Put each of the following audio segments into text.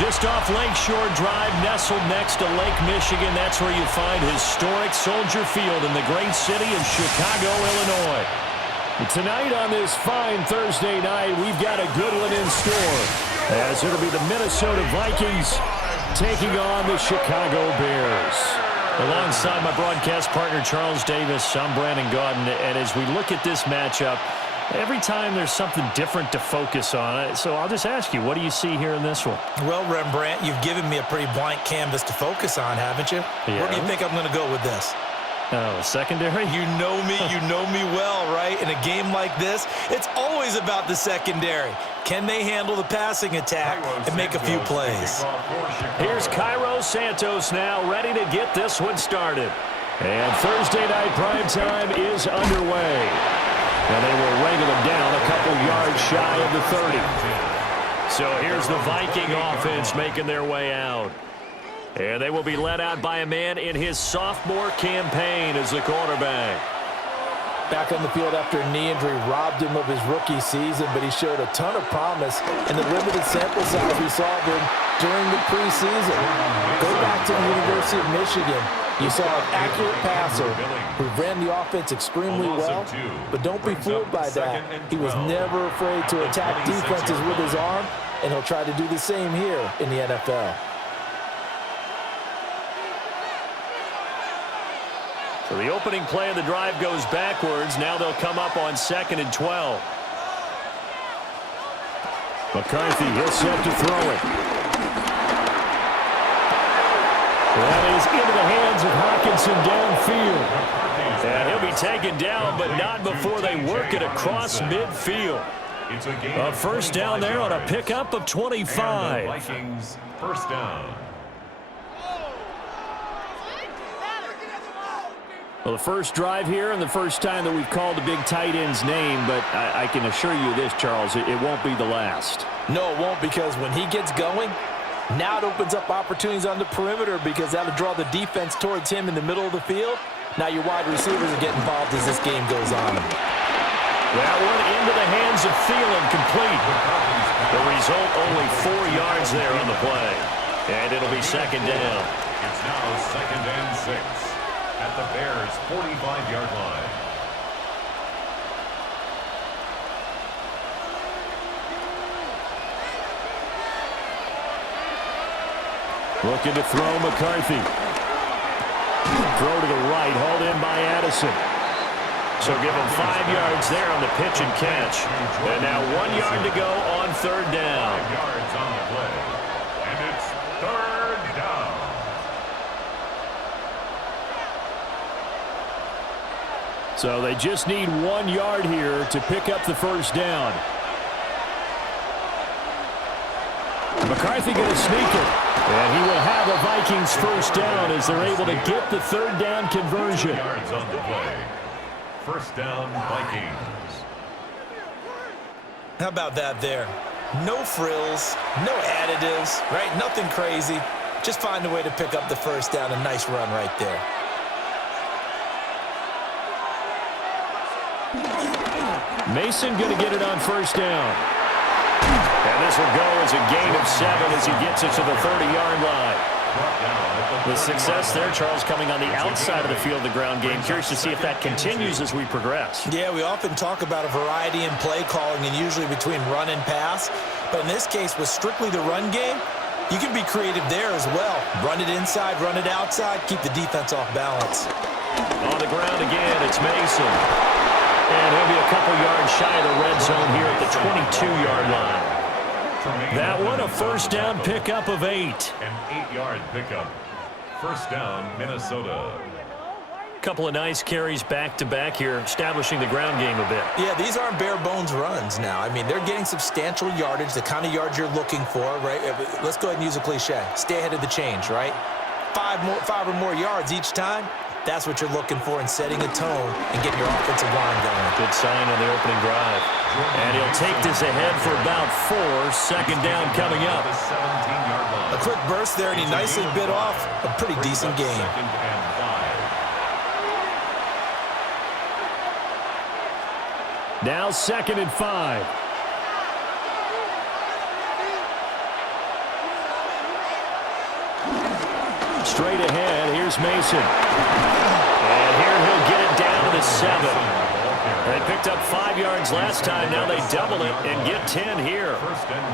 Just off Lakeshore Drive, nestled next to Lake Michigan. That's where you find historic Soldier Field in the great city of Chicago, Illinois. Tonight on this fine Thursday night, we've got a good one in store, as it'll be the Minnesota Vikings taking on the Chicago Bears. Alongside my broadcast partner, Charles Davis, I'm Brandon Gaudin, and as we look at this matchup, every time there's something different to focus on. So I'll just ask you, what do you see here in this one? Well, Rembrandt, you've given me a pretty blank canvas to focus on, haven't you? Yeah. Where do you think I'm going to go with this? Oh, secondary? You know me well, right? In a game like this, it's always about the secondary. Can they handle the passing attack and make a few plays? Here's Cairo Santos now, ready to get this one started. And Thursday night primetime is underway. And they will wrangle them down a couple yards shy of the 30. So here's the Viking offense making their way out. And they will be led out by a man in his sophomore campaign as the quarterback. Back on the field after a knee injury robbed him of his rookie season, but he showed a ton of promise in the limited sample size we saw of him during the preseason. Go back to the University of Michigan. You saw an accurate passer who ran the offense extremely well, but don't be fooled by that. He was never afraid to attack defenses with his arm, and he'll try to do the same here in the NFL. So the opening play of the drive goes backwards. Now they'll come up on 2nd and 12. McCarthy, he'll set to throw it. That is into the hands of Hawkinson downfield. And he'll be taken down, but not before they work it across midfield. A first down there on a pickup of 25. Vikings first down. Well, the first drive here and the first time that we've called the big tight end's name, but I can assure you this, Charles, it won't be the last. No, it won't, because when he gets going, now it opens up opportunities on the perimeter, because that'll draw the defense towards him in the middle of the field. Now your wide receivers are getting involved as this game goes on. That one into the hands of Thielen, complete. The result, only 4 yards there on the play. And it'll be second down. It's now 2nd and 6. At the Bears' 45-yard line. Looking to throw McCarthy. Throw to the right, hauled in by Addison. So give him 5 yards there on the pitch and catch. And now 1 yard to go on third down. 5 yards on the play. And it's third down. So they just need 1 yard here to pick up the first down. McCarthy going to sneak it. And he will have a Vikings first down as they're able to get the third down conversion. 2 yards on the play. First down, Vikings. How about that there? No frills, no additives, right? Nothing crazy. Just find a way to pick up the first down. A nice run right there. Mason going to get it on first down. And this will go as a gain of 7 as he gets it to the 30-yard line. The success there, Charles, coming on the outside of the field, the ground game. Curious to see if that continues as we progress. Yeah, we often talk about a variety in play calling and usually between run and pass. But in this case, with strictly the run game, you can be creative there as well. Run it inside, run it outside, keep the defense off balance. On the ground again, it's Mason. And he'll be a couple yards shy of the red zone here at the 22-yard line. That one, a first down pickup of 8. An 8-yard pickup. First down, Minnesota. Couple of nice carries back-to-back here, establishing the ground game a bit. Yeah, these aren't bare-bones runs now. I mean, they're getting substantial yardage, the kind of yards you're looking for, right? Let's go ahead and use a cliche. Stay ahead of the change, right? 5 or more yards each time. That's what you're looking for in setting a tone and getting your offensive line going. Good sign on the opening drive. And he'll take this ahead for about 4. Second down coming up. A quick burst there, and he nicely bit off a pretty decent game. Now 2nd and 5. straight ahead. Here's Mason. And here he'll get it down to 7. They picked up 5 yards last time. Now they double it and get 10 here.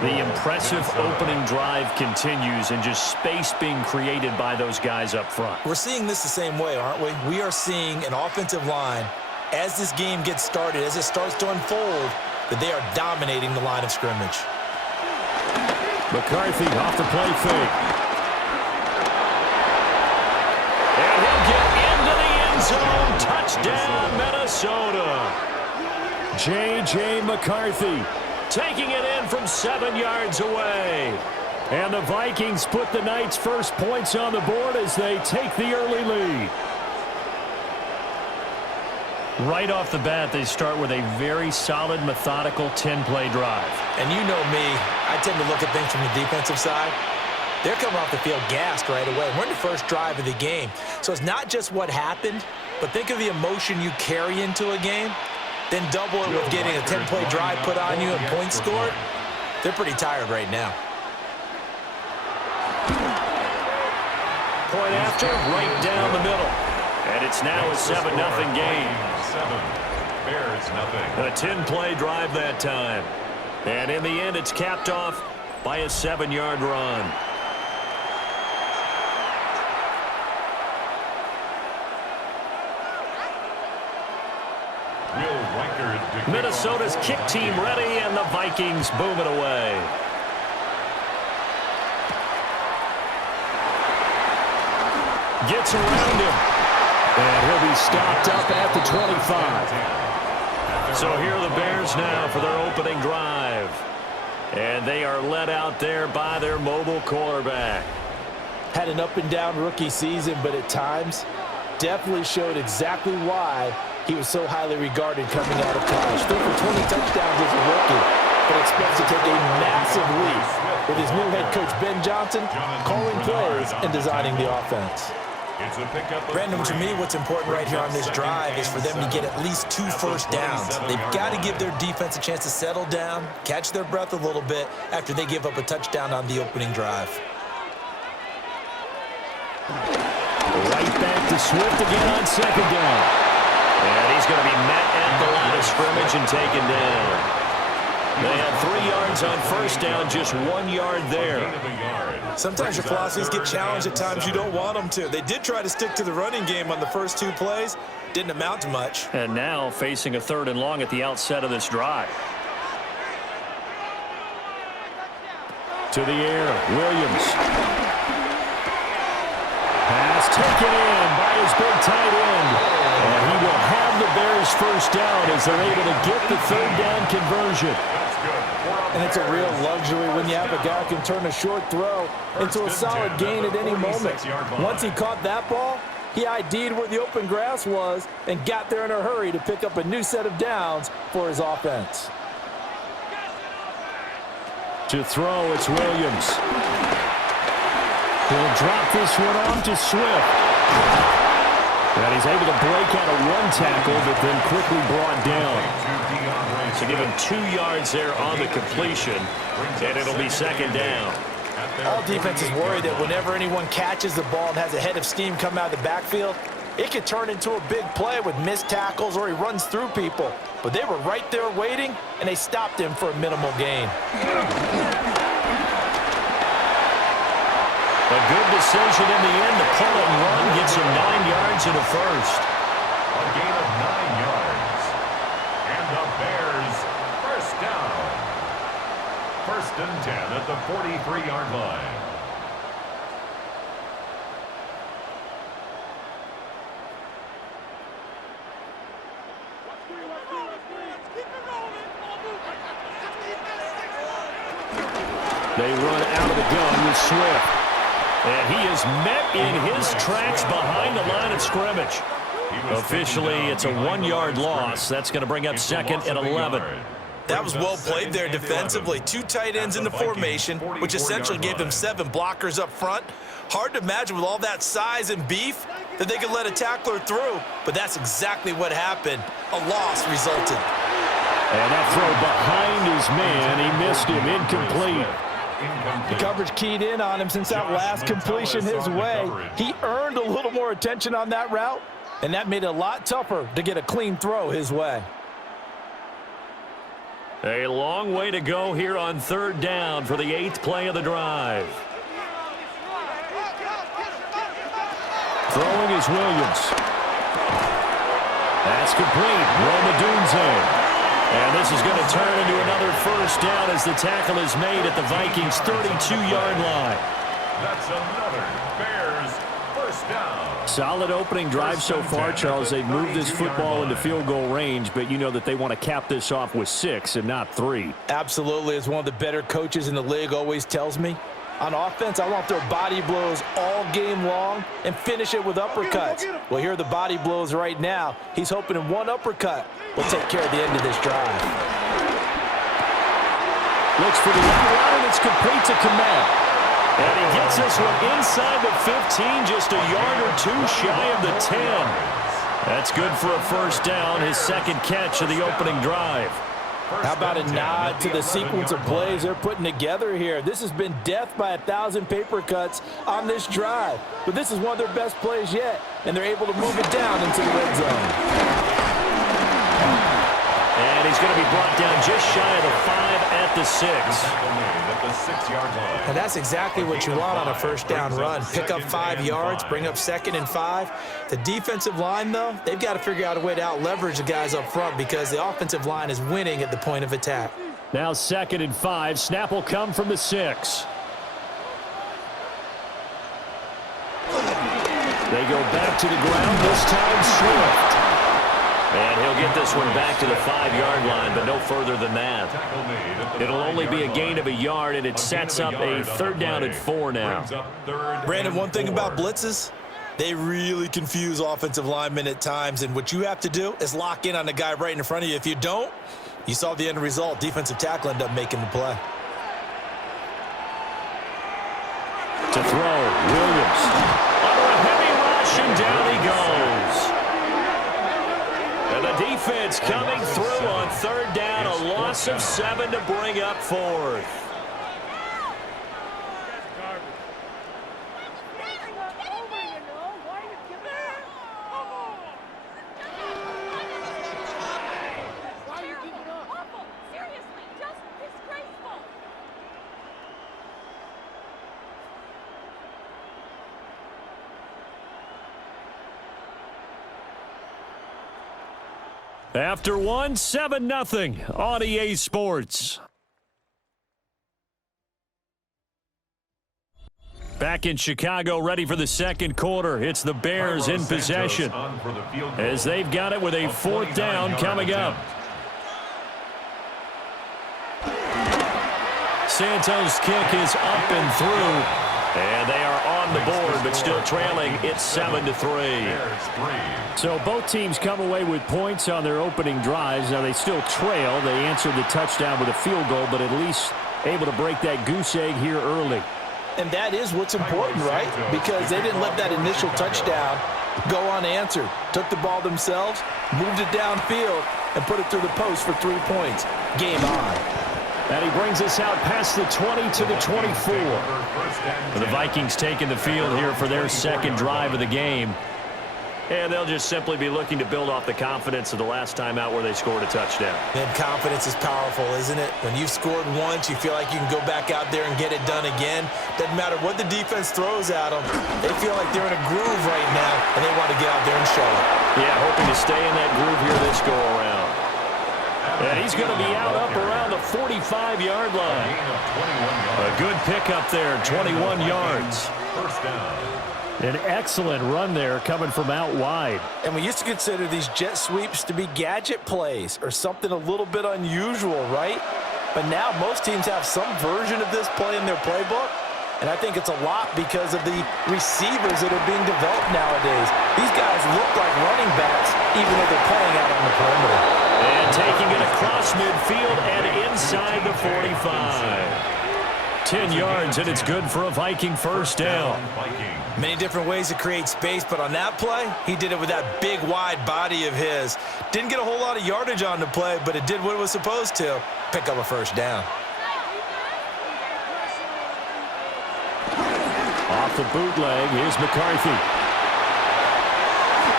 The impressive opening drive continues, and just space being created by those guys up front. We're seeing this the same way, aren't we? We are seeing an offensive line, as this game gets started, as it starts to unfold, that they are dominating the line of scrimmage. McCarthy off the play fake. And he'll get into the end zone. Touchdown, Minnesota. J.J. McCarthy taking it in from 7 yards away. And the Vikings put the Knights' first points on the board as they take the early lead. Right off the bat, they start with a very solid, methodical 10-play drive. And you know me, I tend to look at things from the defensive side. They're coming off the field gassed right away. We're in the first drive of the game. So it's not just what happened, but think of the emotion you carry into a game. Then double it with getting a 10-play drive put on you and points scored. They're pretty tired right now. Point after, right down the middle. And it's now a 7-0 game. 7, Bears nothing. A 10-play drive that time. And in the end, it's capped off by a 7-yard run. Minnesota's kick team ready, and the Vikings boom it away. Gets around him. And he'll be stopped up at the 25. So here are the Bears now for their opening drive. And they are led out there by their mobile quarterback. Had an up-and-down rookie season, but at times definitely showed exactly why he was so highly regarded coming out of college. Threw for 20 touchdowns as a rookie, but expects to take a massive leap with his new head coach, Ben Johnson, calling plays and designing the offense. Brandon, to me, what's important right here on this drive is for them to get at least 2 first downs. They've got to give their defense a chance to settle down, catch their breath a little bit after they give up a touchdown on the opening drive. Right back to Swift again on second down. And he's going to be met at the line of scrimmage and taken down. They had 3 yards on first down, just 1 yard there. Sometimes your philosophies get challenged at times you don't want them to. They did try to stick to the running game on the first 2 plays. Didn't amount to much. And now facing a 3rd and long at the outset of this drive. To the air, Williams. Pass taken in by his big tight end. And he will have the Bears first down as they're able to get the 3rd down conversion. And it's a real luxury when you have a guy who can turn a short throw into a solid gain at any moment. Once he caught that ball, he ID'd where the open grass was and got there in a hurry to pick up a new set of downs for his offense. To throw, it's Williams. He'll drop this one off to Swift. And he's able to break out of 1 tackle, but then quickly brought down. So give him 2 yards there on the completion, and it'll be 2nd down. All defenses worry that whenever anyone catches the ball and has a head of steam come out of the backfield, it could turn into a big play with missed tackles or he runs through people. But they were right there waiting, and they stopped him for a minimal gain. A good decision in the end to pull and run, gets him 9 yards and a first. A gain of 9 yards. And the Bears first down. 1st and 10 at the 43-yard line. They run out of the gun with Swift. And he is met in his tracks behind the line of scrimmage. Officially, it's a 1-yard loss. That's going to bring up 2nd and 11. That was well played there defensively. 2 tight ends in the formation, which essentially gave them 7 blockers up front. Hard to imagine with all that size and beef that they could let a tackler through, but that's exactly what happened. A loss resulted. And that throw behind his man, he missed him, incomplete. The coverage keyed in on him since that last completion his way. He earned a little more attention on that route, and that made it a lot tougher to get a clean throw his way. A long way to go here on third down for the 8th play of the drive. Throwing is Williams. That's complete. Romadoon's in. And this is going to turn into another first down as the tackle is made at the Vikings' 32-yard line. That's another Bears first down. Solid opening drive so far, Charles. They've moved this football into field goal range, but you know that they want to cap this off with 6 and not 3. Absolutely. As one of the better coaches in the league always tells me, on offense, I want their body blows all game long and finish it with uppercuts. Well, here are the body blows right now. He's hoping in one uppercut will take care of the end of this drive. Looks for the end route, and it's complete to Komet. And he gets this one inside the 15, just a yard or two shy of the 10. That's good for a first down, his second catch of the opening drive. How about a nod to the sequence of plays they're putting together here? This has been death by 1,000 paper cuts on this drive. But this is one of their best plays yet, and they're able to move it down into the red zone. And he's going to be brought down just shy of the 5 at the 6. And that's exactly what you want on a first down run. Pick up 5 yards, bring up 2nd and 5. The defensive line, though, they've got to figure out a way to out-leverage the guys up front because the offensive line is winning at the point of attack. Now 2nd and 5. Snap will come from the 6. They go back to the ground, this time Swift. And he'll get this one back to the 5-yard line, but no further than that. It'll only be a gain of a yard, and it sets up a 3rd down and 4 now. Brandon, one thing about blitzes, they really confuse offensive linemen at times, and what you have to do is lock in on the guy right in front of you. If you don't, you saw the end result. Defensive tackle ended up making the play. To throw, Williams. Under a heavy rush, and down he goes. And the defense coming through on 3rd down, a loss of 7 to bring up 4th. After 1, 7-0 on EA Sports. Back in Chicago, ready for the second quarter. It's the Bears in possession as they've got it with a 4th down coming up. Santos' kick is up and through. And they are on the board, but still trailing. It's 7-3. So both teams come away with points on their opening drives. Now they still trail. They answered the touchdown with a field goal, but at least able to break that goose egg here early. And that is what's important, right? Because they didn't let that initial touchdown go unanswered. Took the ball themselves, moved it downfield, and put it through the post for 3 points. Game on. And he brings us out past the 20 to the 24. The Vikings taking the field here for their second drive of the game. And they'll just simply be looking to build off the confidence of the last time out where they scored a touchdown. And confidence is powerful, isn't it? When you've scored once, you feel like you can go back out there and get it done again. Doesn't matter what the defense throws at them. They feel like they're in a groove right now, and they want to get out there and show it. Yeah, hoping to stay in that groove here this go-around. And he's going to be out up around the 45-yard line. A good pickup there, 21 yards. First down. An excellent run there coming from out wide. And we used to consider these jet sweeps to be gadget plays or something a little bit unusual, right? But now most teams have some version of this play in their playbook. And I think it's a lot because of the receivers that are being developed nowadays. These guys look like running backs even though they're playing out on the perimeter. And taking it across midfield and inside the 45. 10 yards, and it's good for a Viking first down. Many different ways to create space, but on that play, he did it with that big, wide body of his. Didn't get a whole lot of yardage on the play, but it did what it was supposed to. Pick up a first down. Off the bootleg, here's McCarthy.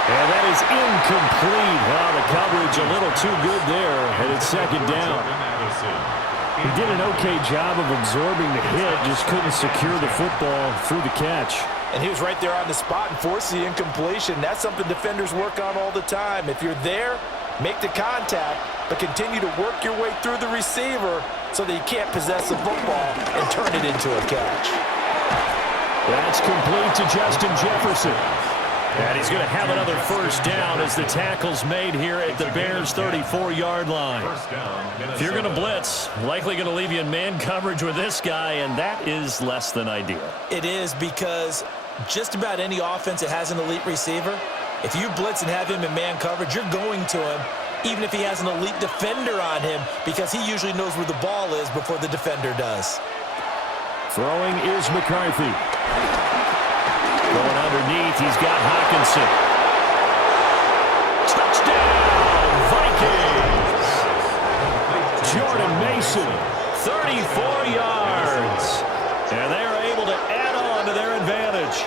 And that is incomplete. Well, the coverage a little too good there, and it's second down. He did an okay job of absorbing the hit, just couldn't secure the football through the catch. And he was right there on the spot and forced the incompletion. That's something defenders work on all the time. If you're there, make the contact, but continue to work your way through the receiver so that you can't possess the football and turn it into a catch. That's complete to Justin Jefferson. And he's going to have another first down as the tackle's made here at the Bears' 34-yard line. If you're going to blitz, likely going to leave you in man coverage with this guy, and that is less than ideal. It is, because just about any offense that has an elite receiver, if you blitz and have him in man coverage, you're going to him, even if he has an elite defender on him, because he usually knows where the ball is before the defender does. Throwing is McCarthy. Going underneath, he's got Hawkinson. Touchdown, Vikings! Jordan Mason, 34 yards. And they are able to add on to their advantage.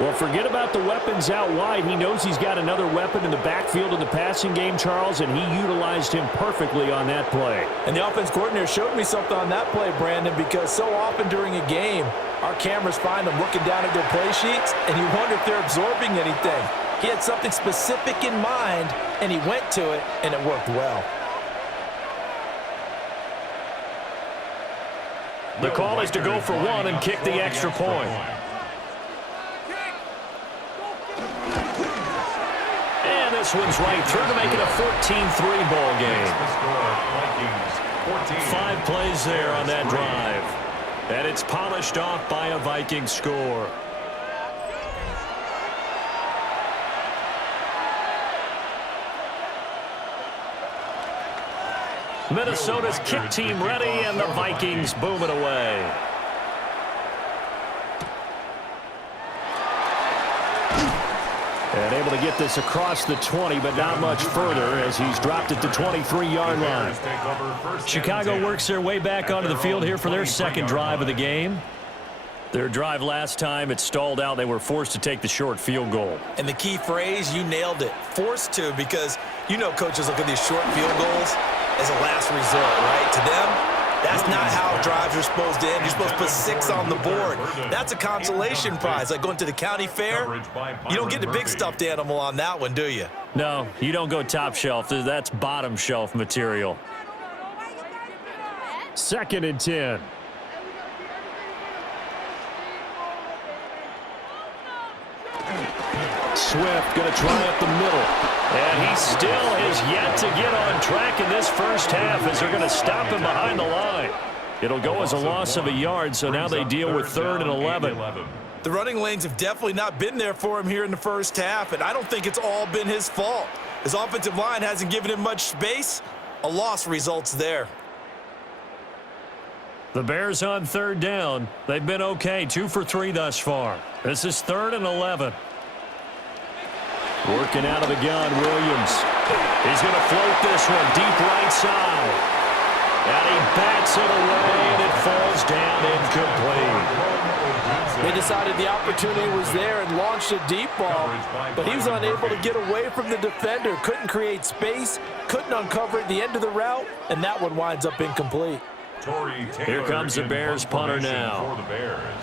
Well, forget about the weapons out wide. He knows he's got another weapon in the backfield in the passing game, Charles, and he utilized him perfectly on that play. And the offense coordinator showed me something on that play, Brandon, because so often during a game, our cameras find them looking down at their play sheets, and you wonder if they're absorbing anything. He had something specific in mind, and he went to it, and it worked well. The call is to go for one and kick the extra point. And this one's right through to make it a 14-3 ball game. 5 plays there on that drive. And it's polished off by a Viking score. Minnesota's kick team ready, and the Vikings boom it away. And able to get this across the 20, but not much further as he's dropped it to 23-yard line. Chicago works their way back onto the field here for their second drive of the game. Their drive last time, it stalled out. They were forced to take the short field goal. And the key phrase, you nailed it, forced to, because you know coaches look at these short field goals as a last resort, right? To them, that's not how drives are supposed to end. You're supposed to put 6 on the board. That's a consolation prize, like going to the county fair. You don't get the big stuffed animal on that one, do you? No, you don't go top shelf. That's bottom shelf material. 2nd and 10. Swift going to try up the middle. And he still has yet to get on track in this first half as they're going to stop him behind the line. It'll go as a loss of a yard, so now they deal with 3rd and 11. The running lanes have definitely not been there for him here in the first half, and I don't think it's all been his fault. His offensive line hasn't given him much space. A loss results there. The Bears on 3rd down. They've been okay, 2 for 3 thus far. This is 3rd and 11. Working out of the gun, Williams. He's going to float this one deep right side. And he bats it away, and it falls down incomplete. They decided the opportunity was there and launched a deep ball, but he was unable to get away from the defender. Couldn't create space, couldn't uncover at the end of the route, and that one winds up incomplete. Here comes the Bears punter now,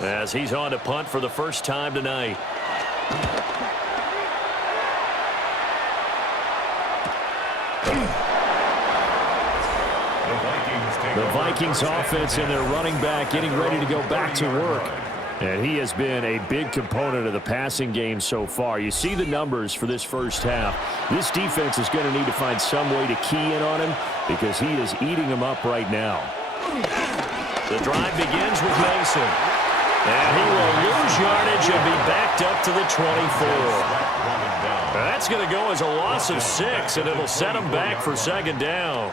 as he's on to punt for the first time tonight. The Vikings offense and their running back getting ready to go back to work. And he has been a big component of the passing game so far. You see the numbers for this first half. This defense is going to need to find some way to key in on him because he is eating them up right now. The drive begins with Mason. And he will lose yardage and be backed up to the 24. That's going to go as a loss of 6, and it'll set him back for 2nd down.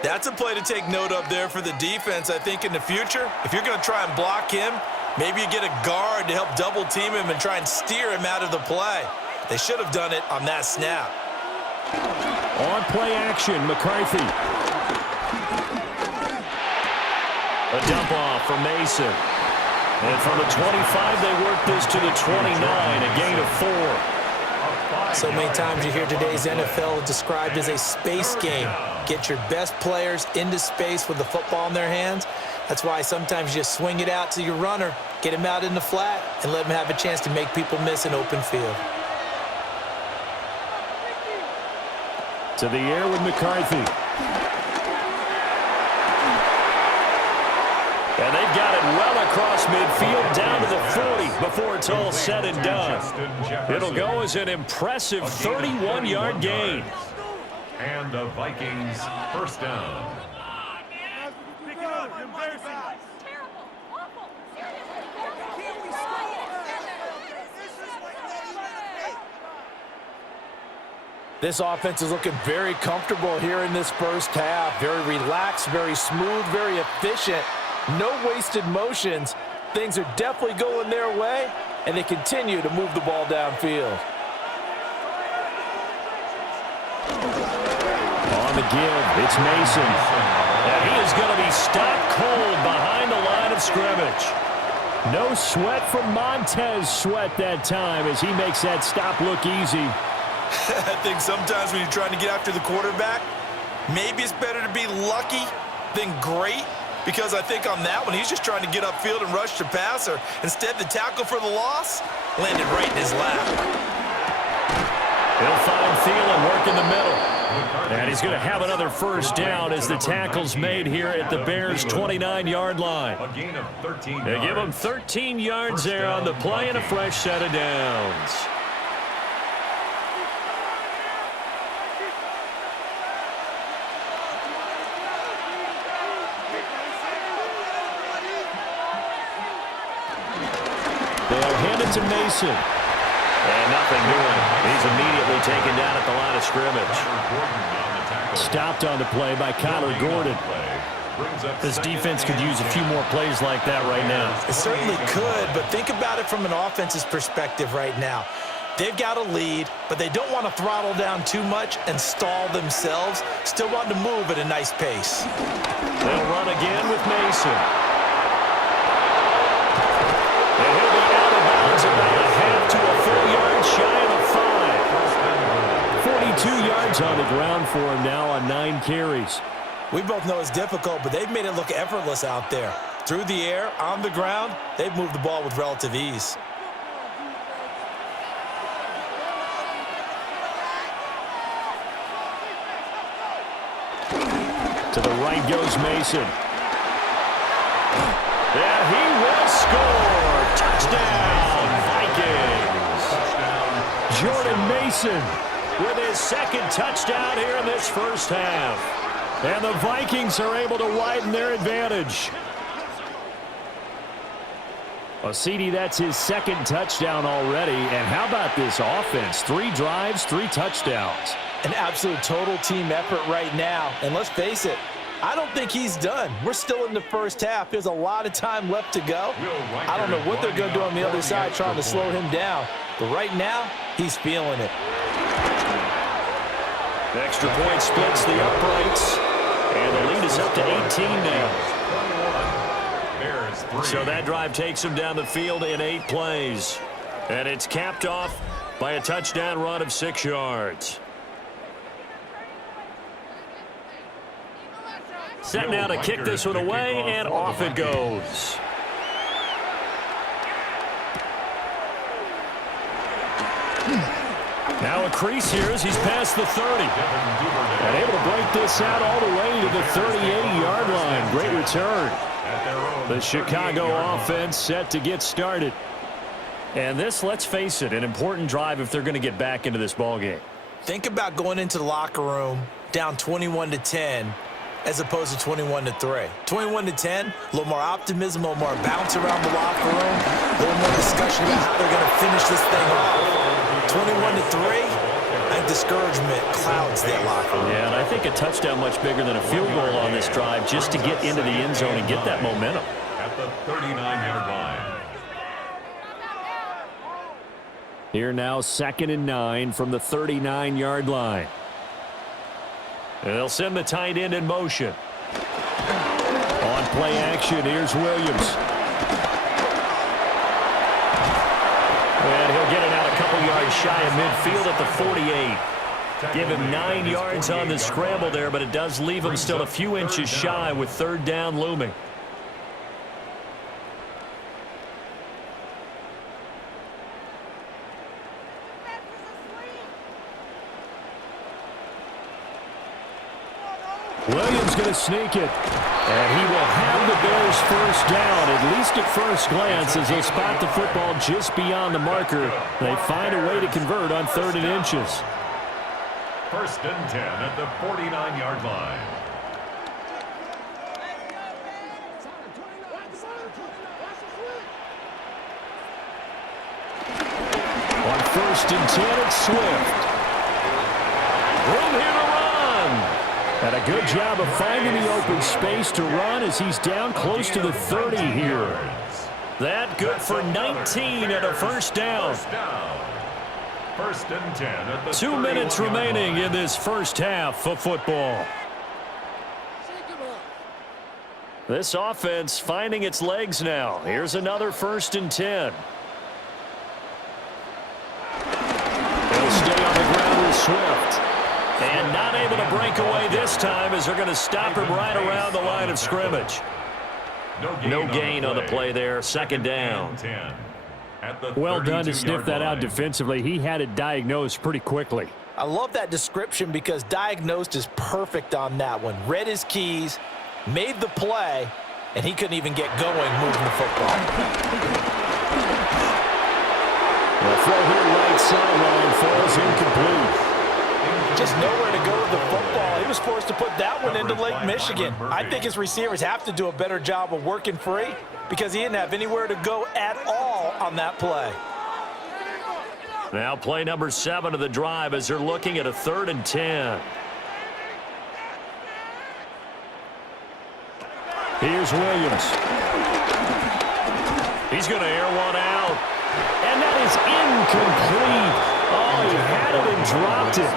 That's a play to take note of there for the defense, I think, in the future. If you're going to try and block him, maybe you get a guard to help double team him and try and steer him out of the play. They should have done it on that snap. On play action, McCarthy. A dump off for Mason. And from the 25, they work this to the 29, a gain of 4. So many times you hear today's NFL described as a space game. Get your best players into space with the football in their hands. That's why sometimes you just swing it out to your runner, get him out in the flat, and let him have a chance to make people miss an open field. To the air with McCarthy. And they've got it well across midfield, down to the 40 before it's all said and done. It'll go as an impressive 31-yard gain. And the Vikings first down. This offense is looking very comfortable here in this first half. Very relaxed, very smooth, very efficient. No wasted motions. Things are definitely going their way, and they continue to move the ball downfield. On the give, it's Mason. And he is going to be stopped cold behind the line of scrimmage. No sweat from Montez Sweat that time as he makes that stop look easy. I think sometimes when you're trying to get after the quarterback, maybe it's better to be lucky than great, because I think on that one, he's just trying to get upfield and rush the passer. Instead, the tackle for the loss landed right in his lap. He'll find Thielen working the middle. And he's going to have another first down as the tackle's made here at the Bears' 29-yard line. A gain of 13 They give him 13 yards there on the play and a fresh set of downs. They'll hand it to Mason. And nothing doing. He's immediately taken down at the line of scrimmage. Stopped on the play by Kyler Gordon. This defense could use a few more plays like that right now. It certainly could, but think about it from an offense's perspective right now. They've got a lead, but they don't want to throttle down too much and stall themselves. Still want to move at a nice pace. They'll run again with Mason. And he'll be out of bounds about a half to a full yard shy of the 5. 42 yards on the ground for him now on 9 carries. We both know it's difficult, but they've made it look effortless out there. Through the air, on the ground, they've moved the ball with relative ease. To the right goes Mason. And he will score. Touchdown, Vikings. Jordan Mason with his second touchdown here in this first half. And the Vikings are able to widen their advantage. Well, CD, that's his second touchdown already. And how about this offense? 3 drives, 3 touchdowns. An absolute total team effort right now. And let's face it, I don't think he's done. We're still in the first half. There's a lot of time left to go. I don't know what they're going to do on the other side trying to slow him down. But right now, he's feeling it. The extra point splits the uprights. And the lead is up to 18 now. So that drive takes him down the field in 8 plays. And it's capped off by a touchdown run of 6 yards. Set now to kick this one away, and off it goes. Now a crease here as he's past the 30. And able to break this out all the way to the 38-yard line. Great return. The Chicago offense set to get started. And this, let's face it, an important drive if they're going to get back into this ballgame. Think about going into the locker room down 21-10 as opposed to 21-3. 21-10, a little more optimism, a little more bounce around the locker room, a little more discussion about how they're going to finish this thing off. 21-3, and discouragement clouds that locker room. Yeah, and I think a touchdown much bigger than a field goal on this drive just to get into the end zone and get that momentum. At the 39-yard line. Here now, 2nd and 9 from the 39-yard line. And they'll send the tight end in motion. On play action, here's Williams. shy of midfield at the 48. Give him 9 yards on the scramble there, but it does leave him still a few inches shy with third down looming. Williams going to sneak it. And he will have the Bears first down, at least at first glance, as they spot the football just beyond the marker. They find a way to convert on 3rd and inches. 1st and 10 at the 49-yard line. On 1st and 10, it's Swift. Room here to run. And a good job of finding the open space to run as he's down close to the 30 here. That good for 19 and a first down. 1st and 10 at the 2 minutes remaining in this first half of football. This offense finding its legs now. Here's another 1st and 10. They'll stay on the ground with Swift. And not able to break away this time as they're going to stop him right around the line of scrimmage. No gain on the play there. 2nd down. Well done to sniff that out defensively. He had it diagnosed pretty quickly. I love that description because diagnosed is perfect on that one. Read his keys, made the play, and he couldn't even get going moving the football. The throw here right sideline falls incomplete. Just nowhere to go with the football. He was forced to put that one into Lake Michigan. I think his receivers have to do a better job of working free because he didn't have anywhere to go at all on that play. Now play number 7 of the drive as they're looking at a 3rd and 10. Here's Williams. He's going to air one out. And that is incomplete. Oh, he had it and dropped it.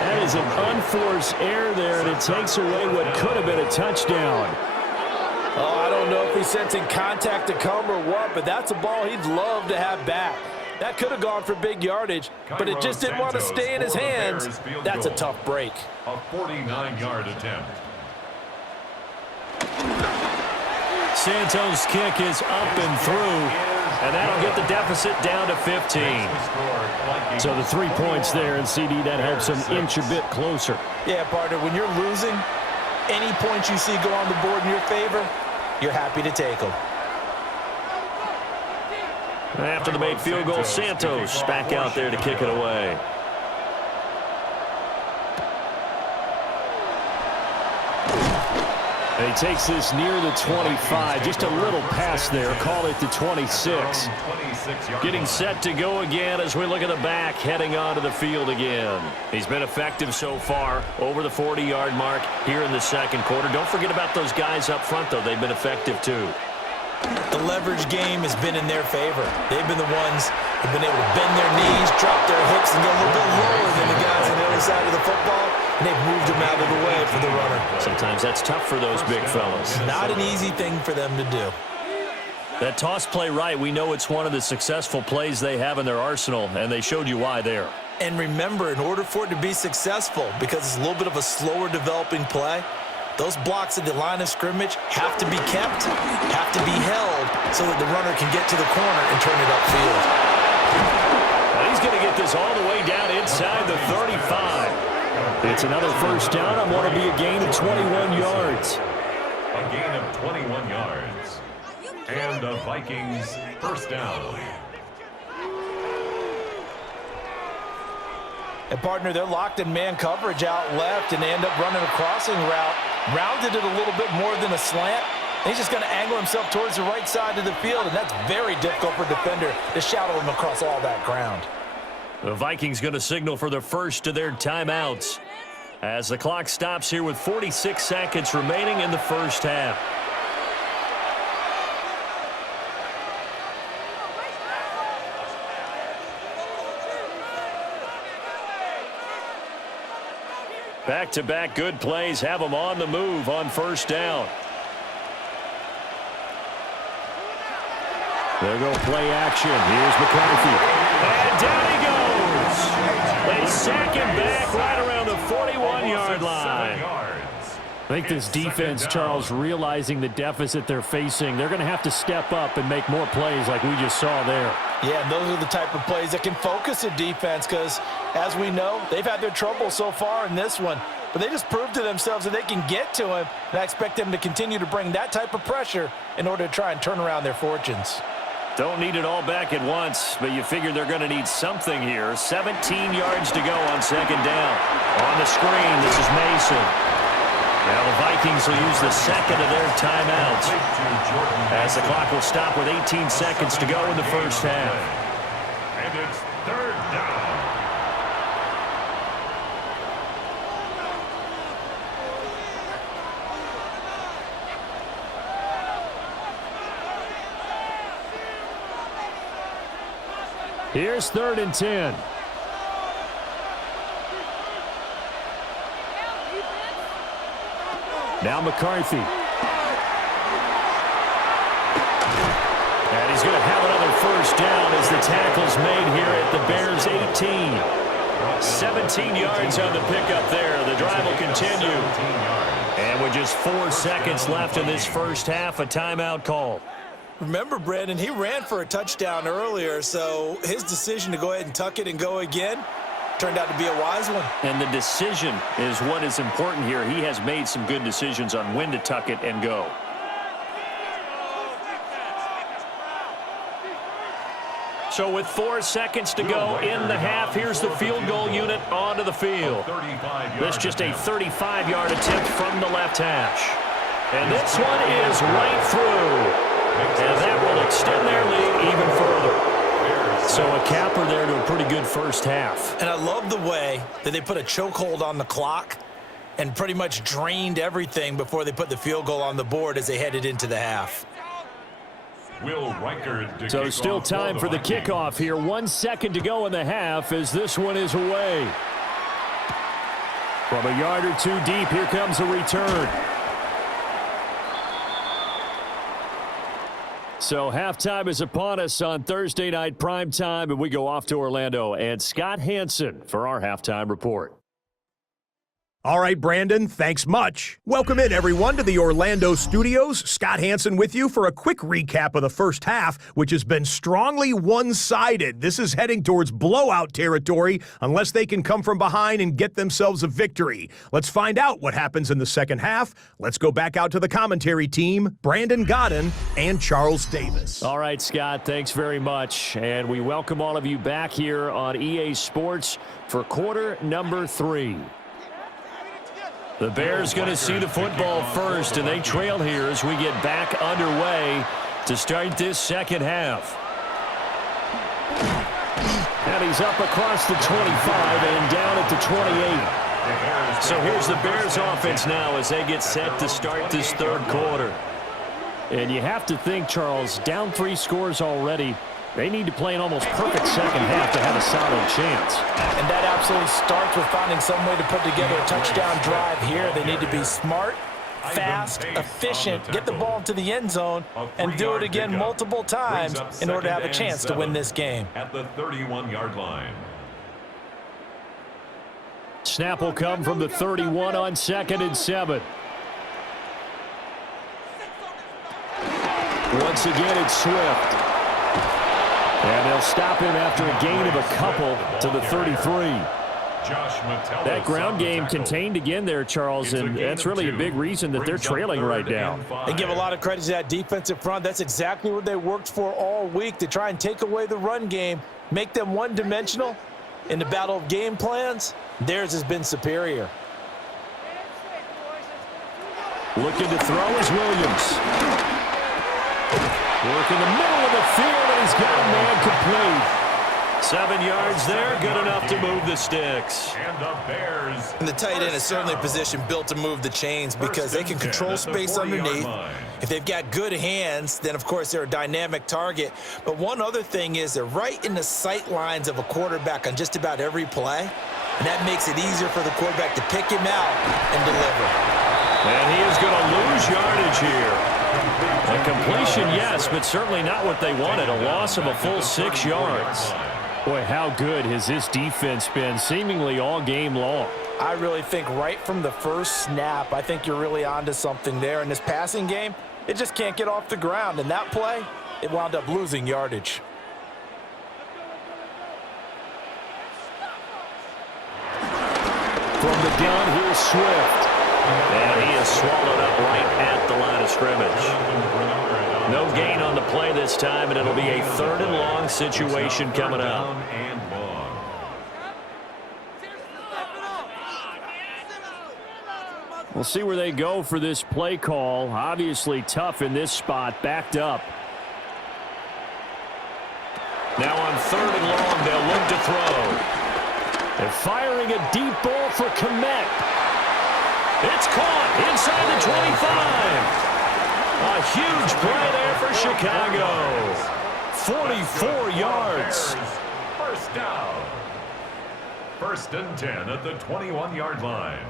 That is an unforced error there, and it takes away what could have been a touchdown. Oh, I don't know if he's sensing contact to come or what, but that's a ball he'd love to have back. That could have gone for big yardage, but it just didn't want to stay in his hands. That's a tough break. A 49-yard attempt. Santos' kick is up and through, and that'll get the deficit down to 15. So the 3 points there, and CD, that helps him inch a bit closer. Yeah, partner, when you're losing, any points you see go on the board in your favor, you're happy to take them. After the made field goal, Santos back out there to kick it away. And he takes this near the 25, just a little pass there, call it the 26. Getting set to go again as we look at the back, heading onto the field again. He's been effective so far, over the 40-yard mark here in the 2nd quarter. Don't forget about those guys up front, though. They've been effective, too. The leverage game has been in their favor. They've been the ones who've been able to bend their knees, drop their hips, and go a little bit lower than the guys on the other side of the football, and they've moved them out of the way for the runner. Sometimes that's tough for those big fellas. Not an easy thing for them to do. That toss play right, we know it's one of the successful plays they have in their arsenal, and they showed you why there. And remember, in order for it to be successful, because it's a little bit of a slower developing play, those blocks at the line of scrimmage have to be kept, have to be held, so that the runner can get to the corner and turn it upfield. Well, he's going to get this all the way down inside the 35. It's another first down on what will be a gain of 21 yards. A gain of 21 yards. And the Vikings first down. And, partner, they're locked in man coverage out left, and they end up running a crossing route. Rounded it a little bit more than a slant. He's just going to angle himself towards the right side of the field, and that's very difficult for a defender to shadow him across all that ground. The Vikings going to signal for the first of their timeouts as the clock stops here with 46 seconds remaining in the first half. Back-to-back good plays have them on the move on first down. There go play action. Here's McCarthy. And down he goes. They sack him back right around the 41-yard line. I think this defense, Charles, realizing the deficit they're facing, they're going to have to step up and make more plays like we just saw there. Yeah, and those are the type of plays that can focus a defense because, as we know, they've had their trouble so far in this one. But they just proved to themselves that they can get to him, and I expect them to continue to bring that type of pressure in order to try and turn around their fortunes. Don't need it all back at once, but you figure they're going to need something here. 17 yards to go on second down. On the screen, this is Mason. Now the Vikings will use the second of their timeouts as the clock will stop with 18 seconds to go in the first half. And it's third down. Here's 3rd and 10. Now McCarthy. And he's going to have another first down as the tackle's made here at the Bears' 18. 17 yards on the pickup there. The drive will continue. And with just 4 seconds left in this first half, a timeout call. Remember, Brandon, he ran for a touchdown earlier, so his decision to go ahead and tuck it and go again turned out to be a wise one. And the decision is what is important here. He has made some good decisions on when to tuck it and go. So with 4 seconds to go in the half, here's the field goal unit onto the field. This just a 35-yard attempt from the left hash. And this one is right through. And that will extend their lead even further. So a capper there to a pretty good first half. And I love the way that they put a chokehold on the clock and pretty much drained everything before they put the field goal on the board as they headed into the half. So still time for the kickoff here. 1 second to go in the half as this one is away. From a yard or two deep, here comes a return. So halftime is upon us on Thursday night primetime, and we go off to Orlando. And Scott Hansen for our halftime report. All right, Brandon, thanks much. Welcome in, everyone, to the Orlando studios. Scott Hansen with you for a quick recap of the first half, which has been strongly one-sided. This is heading towards blowout territory unless they can come from behind and get themselves a victory. Let's find out what happens in the second half. Let's go back out to the commentary team, Brandon Godden and Charles Davis. All right, Scott, thanks very much. And we welcome all of you back here on EA Sports for quarter number 3. The Bears going to see the football first, and they trail here as we get back underway to start this second half. And he's up across the 25 and down at the 28. So here's the Bears offense now as they get set to start this third quarter. And you have to think, Charles, down 3 scores already. They need to play an almost perfect second half to have a solid chance. And that absolutely starts with finding some way to put together a touchdown drive here. They need to be smart, fast, efficient, get the ball into the end zone, and do it again multiple times in order to have a chance to win this game. At the 31-yard line. Snap will come from the 31 on 2nd and 7. Once again, it's Swift. And they'll stop him after a gain of a couple to the 33. That ground game contained again there, Charles, and that's really a big reason that they're trailing right now. They give a lot of credit to that defensive front. That's exactly what they worked for all week, to try and take away the run game, make them one-dimensional. In the battle of game plans, theirs has been superior. Looking to throw is Williams. Work in the middle of the field, and he's got a man complete. 7 yards there, good enough to move the sticks. And the Bears. And the tight end is certainly a position built to move the chains because they can control space underneath. If they've got good hands, then, of course, they're a dynamic target. But one other thing is they're right in the sight lines of a quarterback on just about every play, and that makes it easier for the quarterback to pick him out and deliver. And he is going to lose yardage here. A completion, yes, but certainly not what they wanted. A loss of a full 6 yards. Boy, how good has this defense been seemingly all game long? I really think right from the first snap, I think you're really onto something there. In this passing game, it just can't get off the ground. And that play, it wound up losing yardage. From the gun, here's Swift. And he is swallowed up right at the line of scrimmage. No gain on the play this time, and it'll be a 3rd and long situation coming up. We'll see where they go for this play call. Obviously tough in this spot, backed up. Now on 3rd and long, they'll look to throw. They're firing a deep ball for Komet. It's caught inside the 25. A huge play there for Chicago. 44 yards. First down. 1st and 10 at the 21-yard line.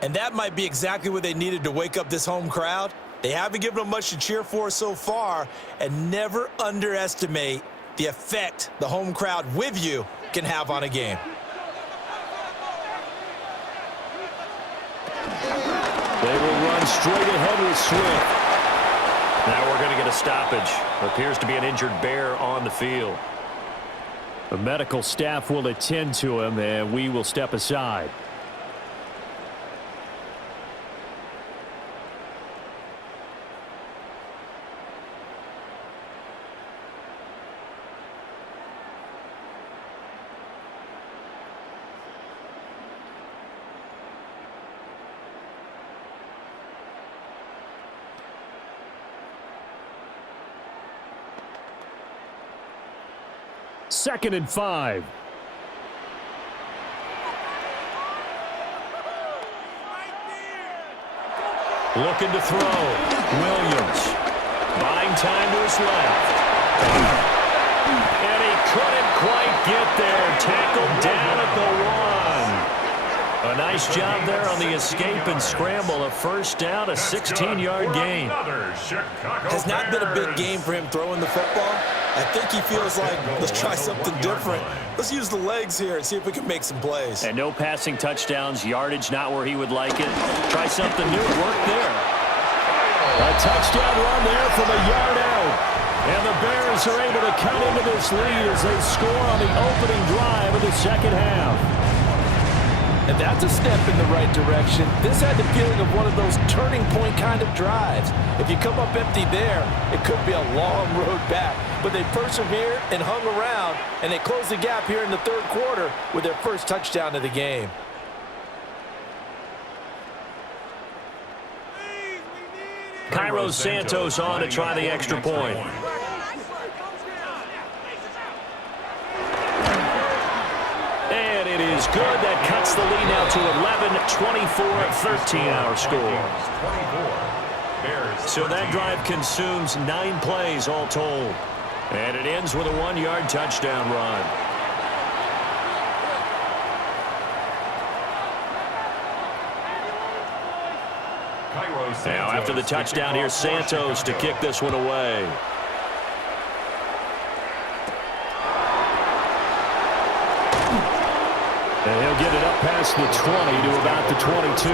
And that might be exactly what they needed to wake up this home crowd. They haven't given them much to cheer for so far, and never underestimate the effect the home crowd with you can have on a game. They will run straight ahead with Swift. Now we're going to get a stoppage. Appears to be an injured Bear on the field. The medical staff will attend to him, and we will step aside. Second and 5. Looking to throw. Williams. Buying time to his left. And he couldn't quite get there. Tackled down at the 1. A nice job there on the escape and scramble. A first down, a 16-yard gain. Has not been a big game for him throwing the football. I think he feels like, let's try something different. Let's use the legs here and see if we can make some plays. And no passing touchdowns, yardage not where he would like it. Try something new, it worked there. A touchdown run there from a yard out. And the Bears are able to cut into this lead as they score on the opening drive of the second half. And that's a step in the right direction. This had the feeling of one of those turning point kind of drives. If you come up empty there, it could be a long road back. But they persevered and hung around, and they closed the gap here in the 3rd quarter with their first touchdown of the game. Cairo Santos on to try the extra point. And it is good. That cuts the lead now to 11, 24, 13 our score. So that drive consumes 9 plays all told. And it ends with a 1-yard touchdown run. Now after the touchdown, here's Santos to kick this one away. And he'll get it up past the 20 to about the 22.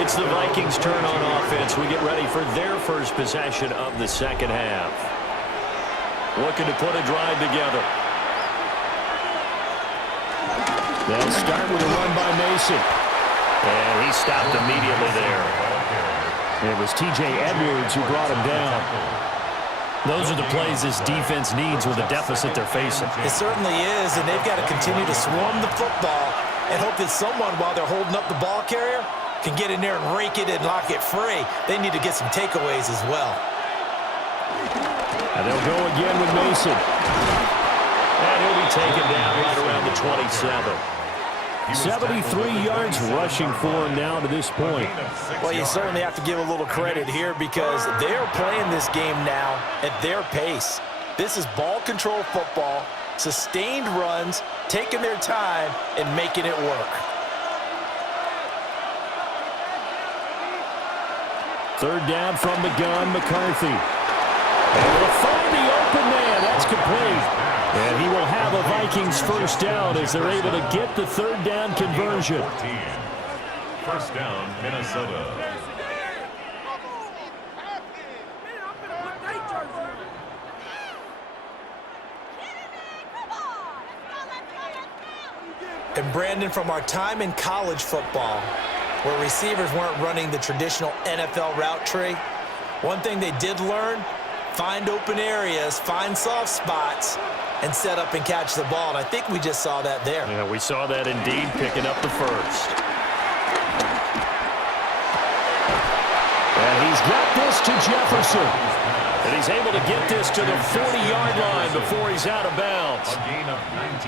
It's the Vikings' turn on offense. We get ready for their first possession of the second half. Looking to put a drive together. They'll start with a run by Mason. And he stopped immediately there. It was T.J. Edwards who brought him down. Those are the plays this defense needs with the deficit they're facing. It certainly is, and they've got to continue to swarm the football and hope that someone, while they're holding up the ball carrier, can get in there and rake it and lock it free. They need to get some takeaways as well. And they'll go again with Mason. And he'll be taken down right around the 27. 73 yards rushing for him now to this point. Well, you certainly have to give a little credit here because they're playing this game now at their pace. This is ball control football, sustained runs, taking their time, and making it work. Third down from the gun, McCarthy. And will find the open man. That's complete. And he will have a Vikings first down as they're able to get the third down conversion. First down, Minnesota. And Brandon, from our time in college football, where receivers weren't running the traditional NFL route tree, one thing they did learn, find open areas, find soft spots, and set up and catch the ball. And I think we just saw that there. Yeah, we saw that indeed, picking up the first. And he's got this to Jefferson. And he's able to get this to the 40-yard line before he's out of bounds.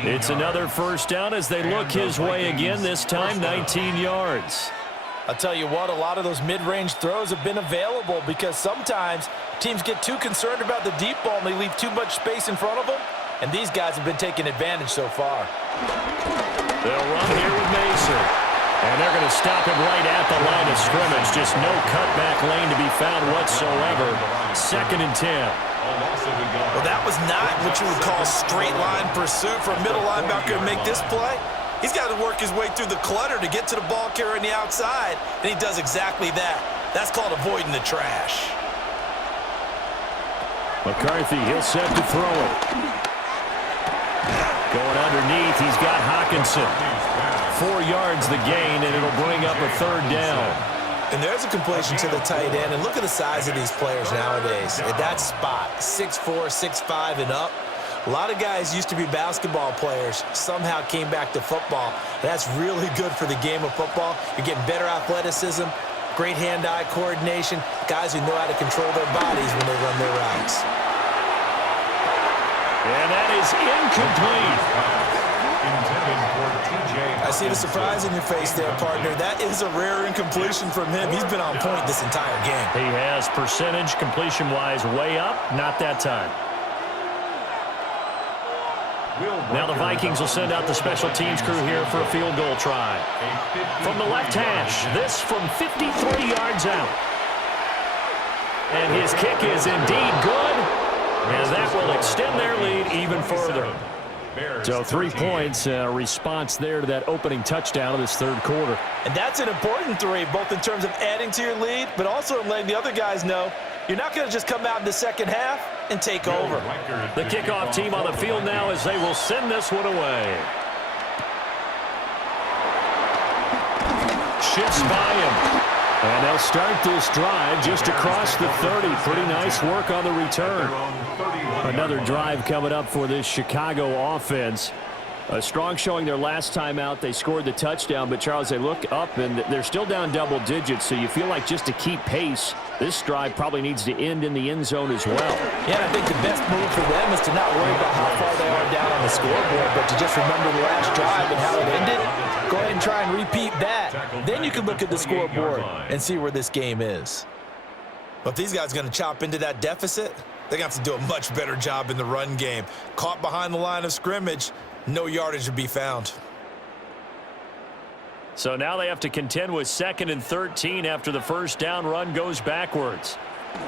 It's another first down as they look his way again, this time 19 yards. I'll tell you what, a lot of those mid-range throws have been available because sometimes teams get too concerned about the deep ball and they leave too much space in front of them, and these guys have been taking advantage so far. They'll run here with Mason. And they're going to stop him right at the line of scrimmage. Just no cutback lane to be found whatsoever. 2nd and 10. Well, that was not what you would call straight line pursuit for a middle linebacker to make this play. He's got to work his way through the clutter to get to the ball carrier on the outside, and he does exactly that. That's called avoiding the trash. McCarthy, he'll set to throw it. Going underneath, he's got Hawkinson. 4 yards the gain, and it'll bring up a third down. And there's a completion to the tight end. And look at the size of these players nowadays. At that spot, 6'4", 6'5", and up. A lot of guys used to be basketball players, somehow came back to football. And that's really good for the game of football. You're getting better athleticism, great hand-eye coordination, guys who know how to control their bodies when they run their routes. And that is incomplete. I see the surprise in your face there, partner. That is a rare incompletion from him. He's been on point this entire game. He has percentage completion-wise way up. Not that time. Now the Vikings will send out the special teams crew here for a field goal try. From the left hash, this from 53 yards out. And his kick is indeed good. And that will extend their lead even further. So 3 points, response there to that opening touchdown of this third quarter. And that's an important 3, both in terms of adding to your lead, but also in letting the other guys know you're not going to just come out in the second half and take over. The kickoff team on the field now as they will send this one away. Shifts by him. And they'll start this drive just across the 30. Pretty nice work on the return. Another drive coming up for this Chicago offense. A strong showing their last time out. They scored the touchdown, but Charles, they look up and they're still down double digits, so you feel like just to keep pace, this drive probably needs to end in the end zone as well. Yeah, I think the best move for them is to not worry about how far they are down on the scoreboard, but to just remember the last drive and how it ended. Go ahead and try and repeat that. Then you can look at the scoreboard and see where this game is. But if these guys are going to chop into that deficit, they're going to have to do a much better job in the run game. Caught behind the line of scrimmage, no yardage to be found. So now they have to contend with 2nd and 13 after the first down run goes backwards.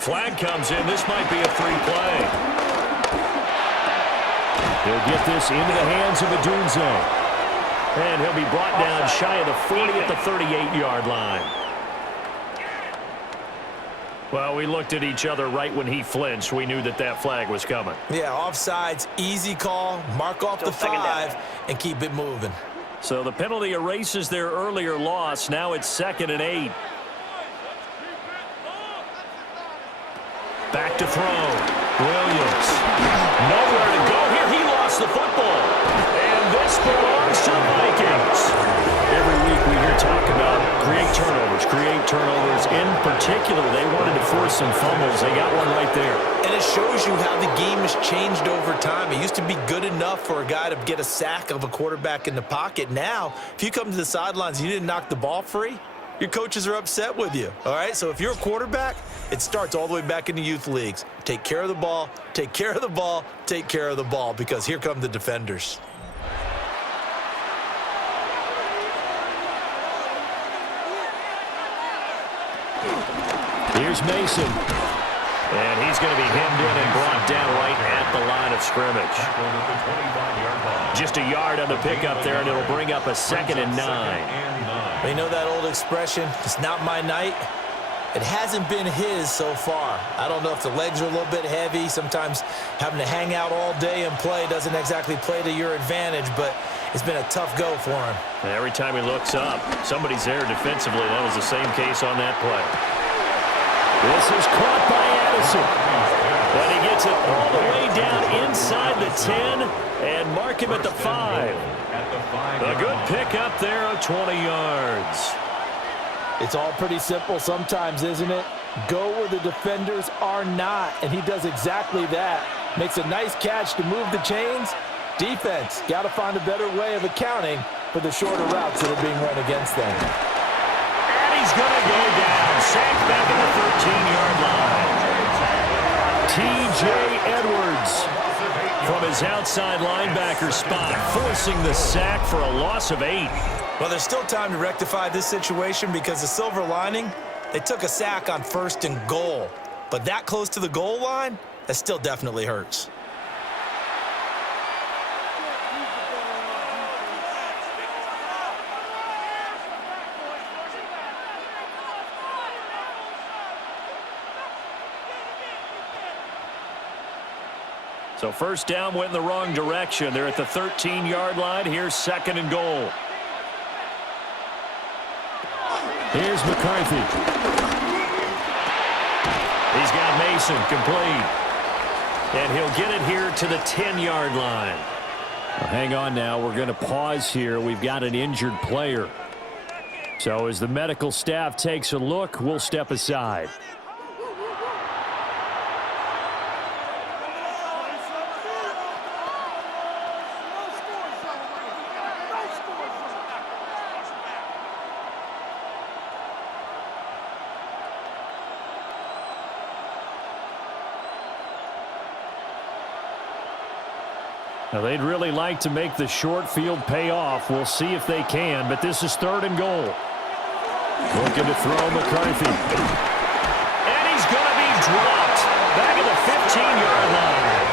Flag comes in. This might be a free play. He'll get this into the hands of Adunze. And he'll be brought down shy of the 40 at the 38-yard line. Well, we looked at each other right when he flinched. We knew that that flag was coming. Yeah, offsides, easy call, mark off the 5, and keep it moving. So the penalty erases their earlier loss. Now it's 2nd and 8. Back to throw. Williams. Nowhere to go here. He lost the football. And this belongs to the Vikings. Every week we hear talk about create turnovers. In particular, they wanted to force some fumbles. They got one right there. And it shows you how the game has changed over time. It used to be good enough for a guy to get a sack of a quarterback in the pocket. Now, if you come to the sidelines and you didn't knock the ball free, your coaches are upset with you. All right, so if you're a quarterback, it starts all the way back in the youth leagues. Take care of the ball, take care of the ball, take care of the ball, because here come the defenders. Here's Mason. And he's going to be hemmed in and brought down right at the line of scrimmage. Just a yard on the pickup there, and it'll bring up a 2nd and 9. You know that old expression, it's not my night? It hasn't been his so far. I don't know if the legs are a little bit heavy. Sometimes having to hang out all day and play doesn't exactly play to your advantage, but it's been a tough go for him. And every time he looks up, somebody's there defensively. That was the same case on that play. This is caught by Addison. And he gets it all the way down inside the 10 and mark him at the 5. A good pickup there of 20 yards. It's all pretty simple sometimes, isn't it? Go where the defenders are not, and he does exactly that. Makes a nice catch to move the chains. Defense, got to find a better way of accounting for the shorter routes that are being run against them. And he's going to go down. Sacked back at the 13-yard line. T.J. Edwards from his outside linebacker spot, forcing the sack for a loss of 8. Well, there's still time to rectify this situation because the silver lining, they took a sack on 1st and goal. But that close to the goal line, that still definitely hurts. So 1st down went in the wrong direction. They're at the 13-yard line. Here's 2nd and goal. Here's McCarthy. He's got Mason complete. And he'll get it here to the 10-yard line. Well, hang on now. We're going to pause here. We've got an injured player. So as the medical staff takes a look, we'll step aside. Now, they'd really like to make the short field pay off. We'll see if they can, but this is 3rd and goal. Looking to throw McCarthy. And he's going to be dropped back at the 15-yard line.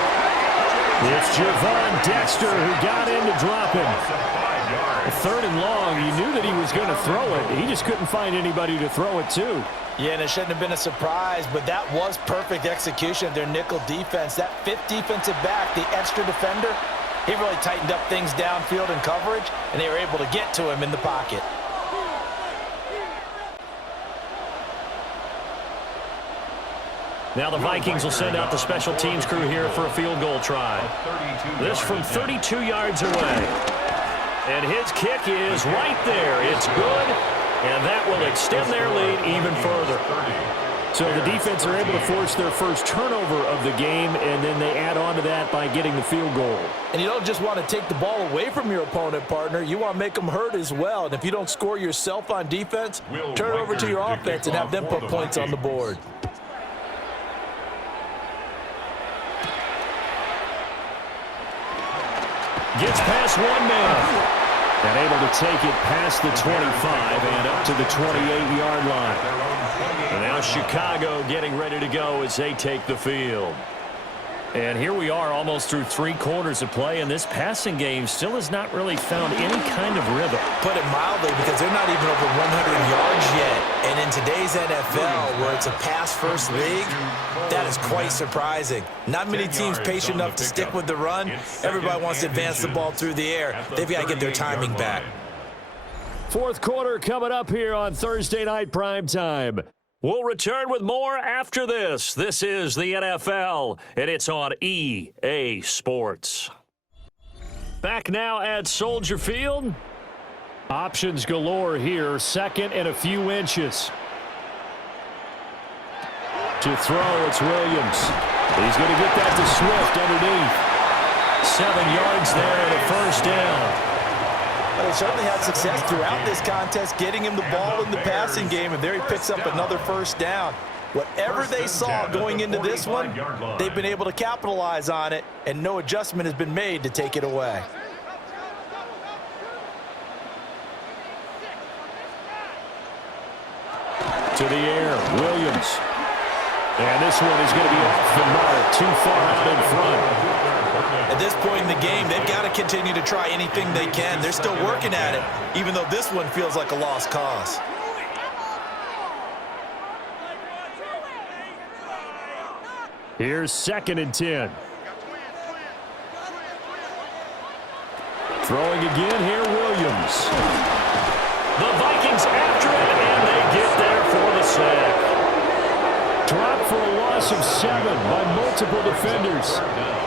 It's Javon Dexter who got in to drop him. 3rd and long. You knew that he was going to throw it. He just couldn't find anybody to throw it to. Yeah, and it shouldn't have been a surprise, but that was perfect execution of their nickel defense. That 5th defensive back, the extra defender, he really tightened up things downfield in coverage, and they were able to get to him in the pocket. Now the Vikings will send out the special teams crew here for a field goal try. This from 32 yards away. And his kick is right there. It's good. And that will extend their lead even further. So the defense are able to force their first turnover of the game, and then they add on to that by getting the field goal. And you don't just want to take the ball away from your opponent, partner. You want to make them hurt as well. And if you don't score yourself on defense, turn it over to your offense and have them put points on the board. Gets past one man. And able to take it past the 25 and up to the 28-yard line. And now Chicago getting ready to go as they take the field. And here we are almost through 3 quarters of play, and this passing game still has not really found any kind of rhythm. Put it mildly, because they're not even over 100 yards yet. And in today's NFL, where it's a pass-first league, that is quite surprising. Not many teams patient enough to stick with the run. Everybody wants to advance the ball through the air. They've got to get their timing back. 4th quarter coming up here on Thursday Night Primetime. We'll return with more after this. This is the NFL, and it's on EA Sports. Back now at Soldier Field. Options galore here. 2nd and a few inches. To throw, it's Williams. He's going to get that to Swift underneath. 7 yards there and a 1st down. Well, they certainly had success throughout this contest, getting him the ball in the passing game, and there he picks up another 1st down. Whatever they saw going into this one, they've been able to capitalize on it, and no adjustment has been made to take it away. To the air, Williams. And this one is going to be off the mark, too far out in front. At this point in the game, they've got to continue to try anything they can. They're still working at it, even though this one feels like a lost cause. Here's 2nd and 10. Throwing again here, Williams. The Vikings after it, and they get there for the sack. Dropped for a loss of 7 by multiple defenders.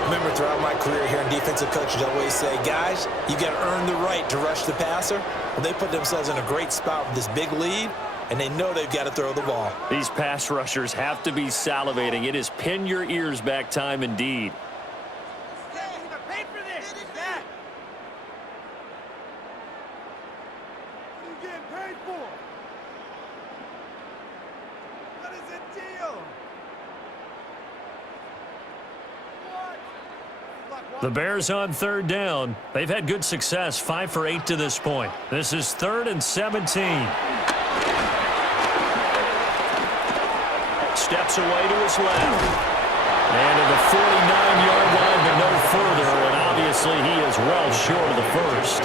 Remember, throughout my career here in defensive coaches, I always say, guys, you got to earn the right to rush the passer. Well, they put themselves in a great spot with this big lead, and they know they've got to throw the ball. These pass rushers have to be salivating. It is pin your ears back time indeed. The Bears on 3rd down. They've had good success, 5 for 8 to this point. This is 3rd and 17. Steps away to his left. And to the 49-yard line, but no further. And obviously he is well short of the first.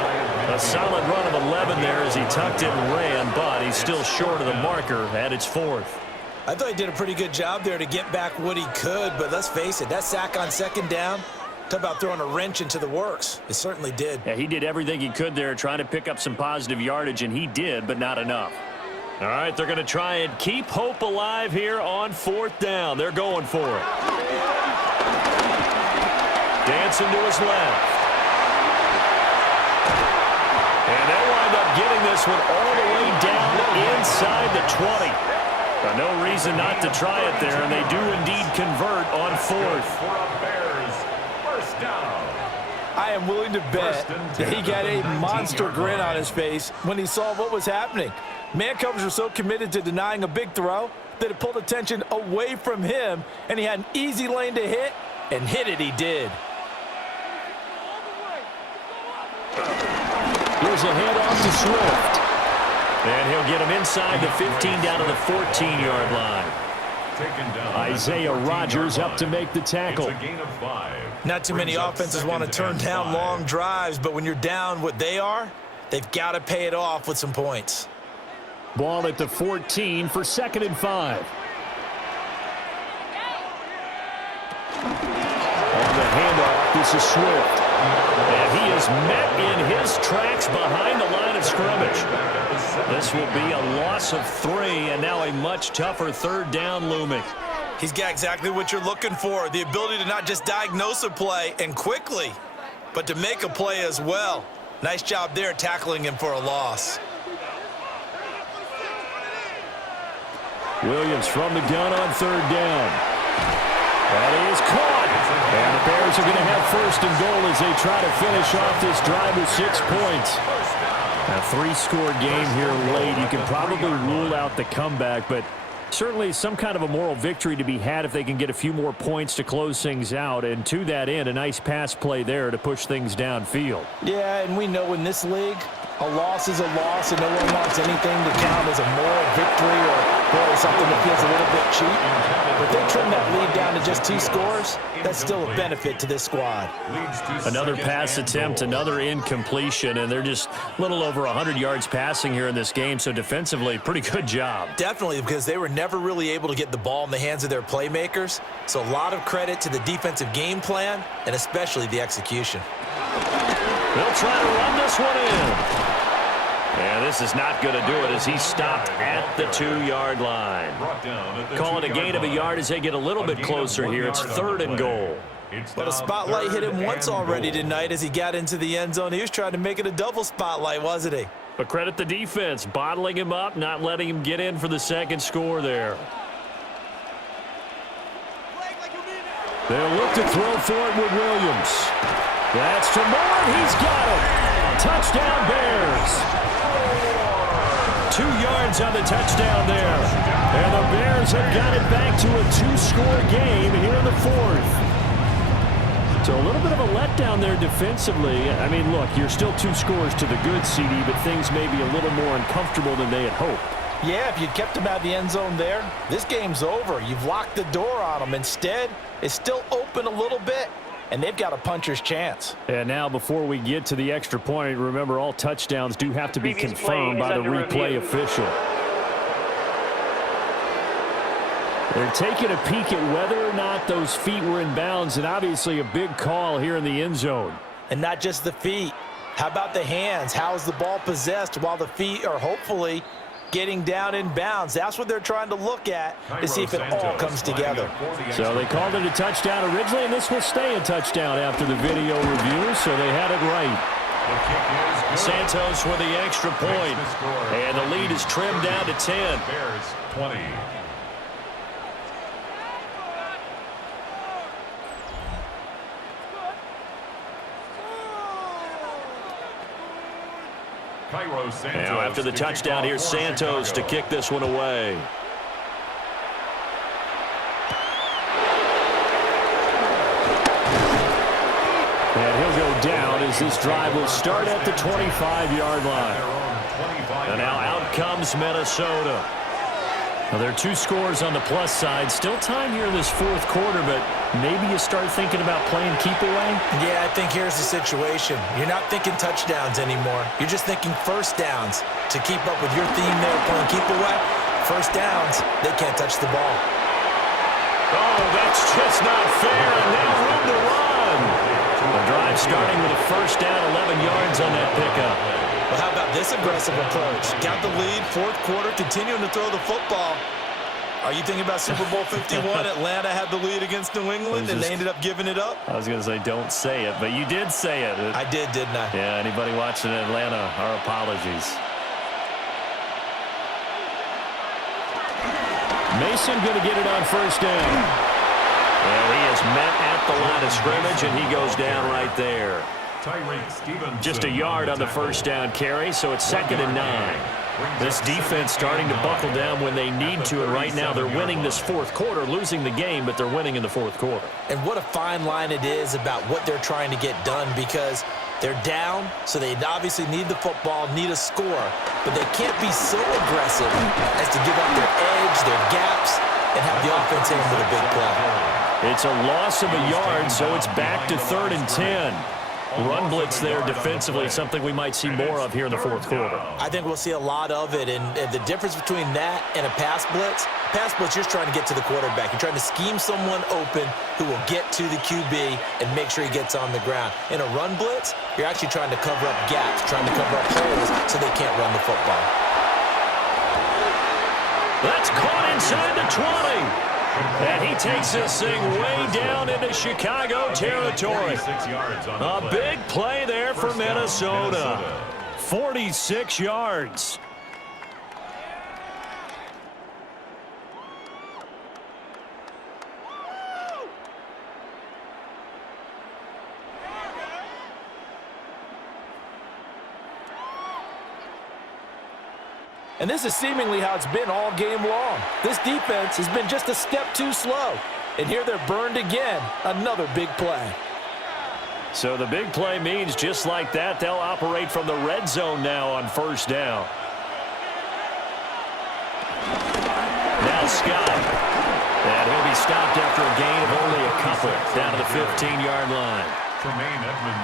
A solid run of 11 there as he tucked it and ran, but he's still short of the marker at its 4th. I thought he did a pretty good job there to get back what he could, but let's face it, that sack on 2nd down, talk about throwing a wrench into the works. It certainly did. Yeah, he did everything he could there trying to pick up some positive yardage, and he did, but not enough. All right, they're going to try and keep hope alive here on 4th down. They're going for it. Dancing to his left. And they'll wind up getting this one all the way down inside the 20. No reason not to try it there, and they do indeed convert on 4th. I am willing to bet that he got a monster grin on his face when he saw what was happening. Man coverage was so committed to denying a big throw that it pulled attention away from him, and he had an easy lane to hit, and hit it he did. Here's a handoff to Swift. And he'll get him inside the 15 down to the 14-yard line. Isaiah Rodgers up to make the tackle. It's a gain of 5. Not too many offenses want to turn down long drives, but when you're down what they are, they've got to pay it off with some points. Ball at the 14 for 2nd and 5. On the handoff, this is Swift. And he is met in his tracks behind the line of scrimmage. This will be a loss of 3, and now a much tougher 3rd down looming. He's got exactly what you're looking for, the ability to not just diagnose a play and quickly, but to make a play as well. Nice job there tackling him for a loss. Williams from the gun on 3rd down. That is caught. And the Bears are going to have 1st and goal as they try to finish off this drive with 6 points. A 3-score game here late. You can probably rule out the comeback, but certainly some kind of a moral victory to be had if they can get a few more points to close things out. And to that end, a nice pass play there to push things downfield. Yeah, and we know in this league, a loss is a loss, and no one wants anything to count as a moral victory or really something that feels a little bit cheap. But they trim that lead down to just 2 scores. That's still a benefit to this squad. Another pass attempt, another incompletion, and they're just a little over 100 yards passing here in this game, so defensively, pretty good job. Definitely, because they were never really able to get the ball in the hands of their playmakers. So a lot of credit to the defensive game plan and especially the execution. They'll try to run this one in. And this is not going to do it as he stopped at the 2-yard line. Call it a gain of a yard as they get a little bit closer here. It's 3rd and goal. But a spotlight hit him once already tonight as he got into the end zone. He was trying to make it a double spotlight, wasn't he? But credit the defense, bottling him up, not letting him get in for the 2nd score there. They'll look to throw for it with Williams. That's to Moore. He's got it. Touchdown, Bears. 2 yards on the touchdown there. And the Bears have got it back to a 2-score game here in the 4th. So a little bit of a letdown there defensively. I mean, look, you're still 2 scores to the good, CD, but things may be a little more uncomfortable than they had hoped. Yeah, if you'd kept him out of the end zone there, this game's over. You've locked the door on him. Instead, it's still open a little bit, and they've got a puncher's chance. And now, before we get to the extra point, remember all touchdowns do have to be confirmed by the replay official. They're taking a peek at whether or not those feet were in bounds, and obviously a big call here in the end zone. And not just the feet. How about the hands? How is the ball possessed while the feet are hopefully getting down in bounds? That's what they're trying to look at to see if it all comes together. So they called it a touchdown originally, and this will stay a touchdown after the video review, so they had it right. Santos with the extra point, and the lead is trimmed down to 10. Bears 20. Now after the touchdown, here's Santos to kick this one away. And he'll go down as this drive will start at the 25-yard line. And now out comes Minnesota. Now, there are 2 scores on the plus side. Still time here in this fourth quarter, but maybe you start thinking about playing keep away? Yeah, I think here's the situation. You're not thinking touchdowns anymore. You're just thinking first downs. To keep up with your theme there, playing keep away, first downs, they can't touch the ball. Oh, that's just not fair, and now room to run. The drive starting with a first down, 11 yards on that pickup. Well, how about this aggressive approach? Got the lead, fourth quarter, continuing to throw the football. Are you thinking about Super Bowl 51? Atlanta had the lead against New England, and they ended up giving it up? I was going to say don't say it, but you did say it. I did, didn't I? Yeah, anybody watching Atlanta, our apologies. Mason going to get it on first down. Well, he is met at the line of scrimmage, and he goes down right there. Just a yard on the first down carry, so it's 2nd and 9. This defense starting to buckle down when they need to, and right now they're winning this fourth quarter, losing the game, but they're winning in the fourth quarter. And what a fine line it is about what they're trying to get done, because they're down, so they obviously need the football, need a score, but they can't be so aggressive as to give up their edge, their gaps, and have the offense in with a big play. It's a loss of a yard, so it's back to 3rd and 10. Run blitz there defensively, something we might see more of here in the fourth quarter. I think we'll see a lot of it, and the difference between that and a pass blitz, you're just trying to get to the quarterback. You're trying to scheme someone open who will get to the QB and make sure he gets on the ground. In a run blitz, you're actually trying to cover up gaps, trying to cover up holes so they can't run the football. That's caught inside the 20. And he takes this thing way down into Chicago territory. A big play there for Minnesota. 46 yards. And this is seemingly how it's been all game long. This defense has been just a step too slow. And here they're burned again. Another big play. So the big play means just like that, they'll operate from the red zone now on first down. Now Scott. And he'll be stopped after a gain of only a couple down to the 15-yard line.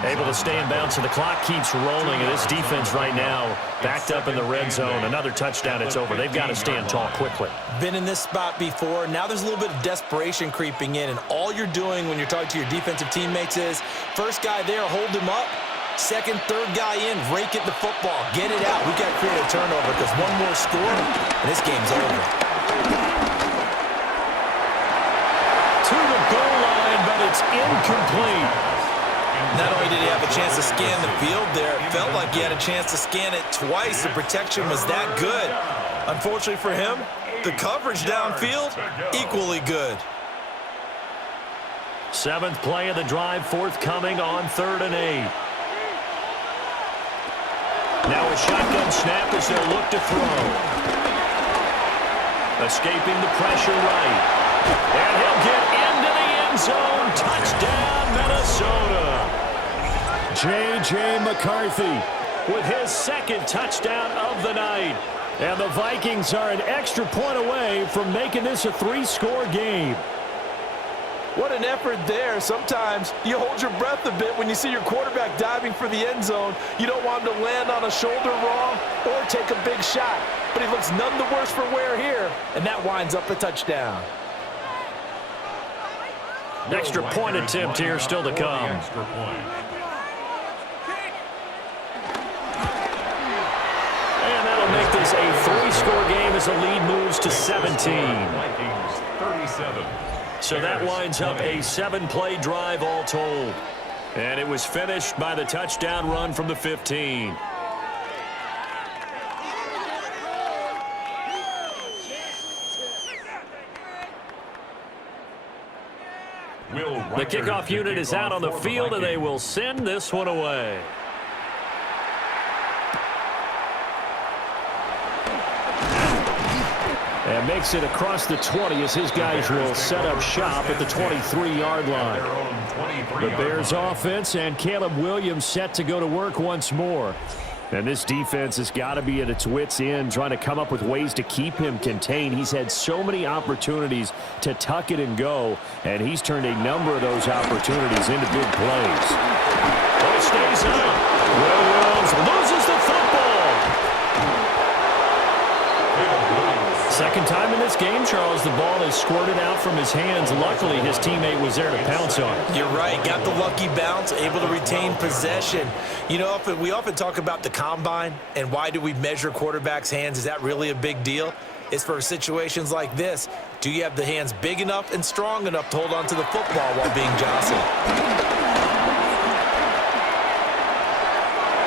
Able to stay in bounds, so the clock keeps rolling, and this defense right now backed up in the red zone. Another touchdown, it's over. They've got to stand tall quickly. Been in this spot before. Now there's a little bit of desperation creeping in, and all you're doing when you're talking to your defensive teammates is first guy there, hold him up. Second, third guy in, rake at the football. Get it out. We've got to create a turnover because one more score, and this game's over. To the goal line, but it's incomplete. Not only did he have a chance to scan the field there, it felt like he had a chance to scan it twice. The protection was that good. Unfortunately for him, the coverage downfield, equally good. 7th play of the drive, forthcoming on 3rd and 8. Now a shotgun snap as they'll look to throw. Escaping the pressure right. And he'll get into the end zone. Touchdown, Minnesota. J.J. McCarthy with his 2nd touchdown of the night. And the Vikings are an extra point away from making this a 3-score game. What an effort there. Sometimes you hold your breath a bit when you see your quarterback diving for the end zone. You don't want him to land on a shoulder wrong or take a big shot. But he looks none the worse for wear here, and that winds up a touchdown. Extra point attempt here still to come. Extra point. And that'll make this a 3-score game as the lead moves to 17. Vikings 37. So that winds up a 7-play drive all told. And it was finished by the touchdown run from the 15. The kickoff unit is out on the field, and they will send this one away. And makes it across the 20 as his guys will set up shop at the 23-yard line. The Bears offense and Caleb Williams set to go to work once more. And this defense has got to be at its wits' end, trying to come up with ways to keep him contained. He's had so many opportunities to tuck it and go, and he's turned a number of those opportunities into big plays. It stays up. Williams loses the football. Second time in this game, Charles, the ball is squirted out from his hands. Luckily, his teammate was there to pounce on it. You're right. Got the lucky bounce, able to retain possession. You know, we often talk about the combine and why do we measure quarterbacks' hands. Is that really a big deal? It's for situations like this. Do you have the hands big enough and strong enough to hold on to the football while being jostled?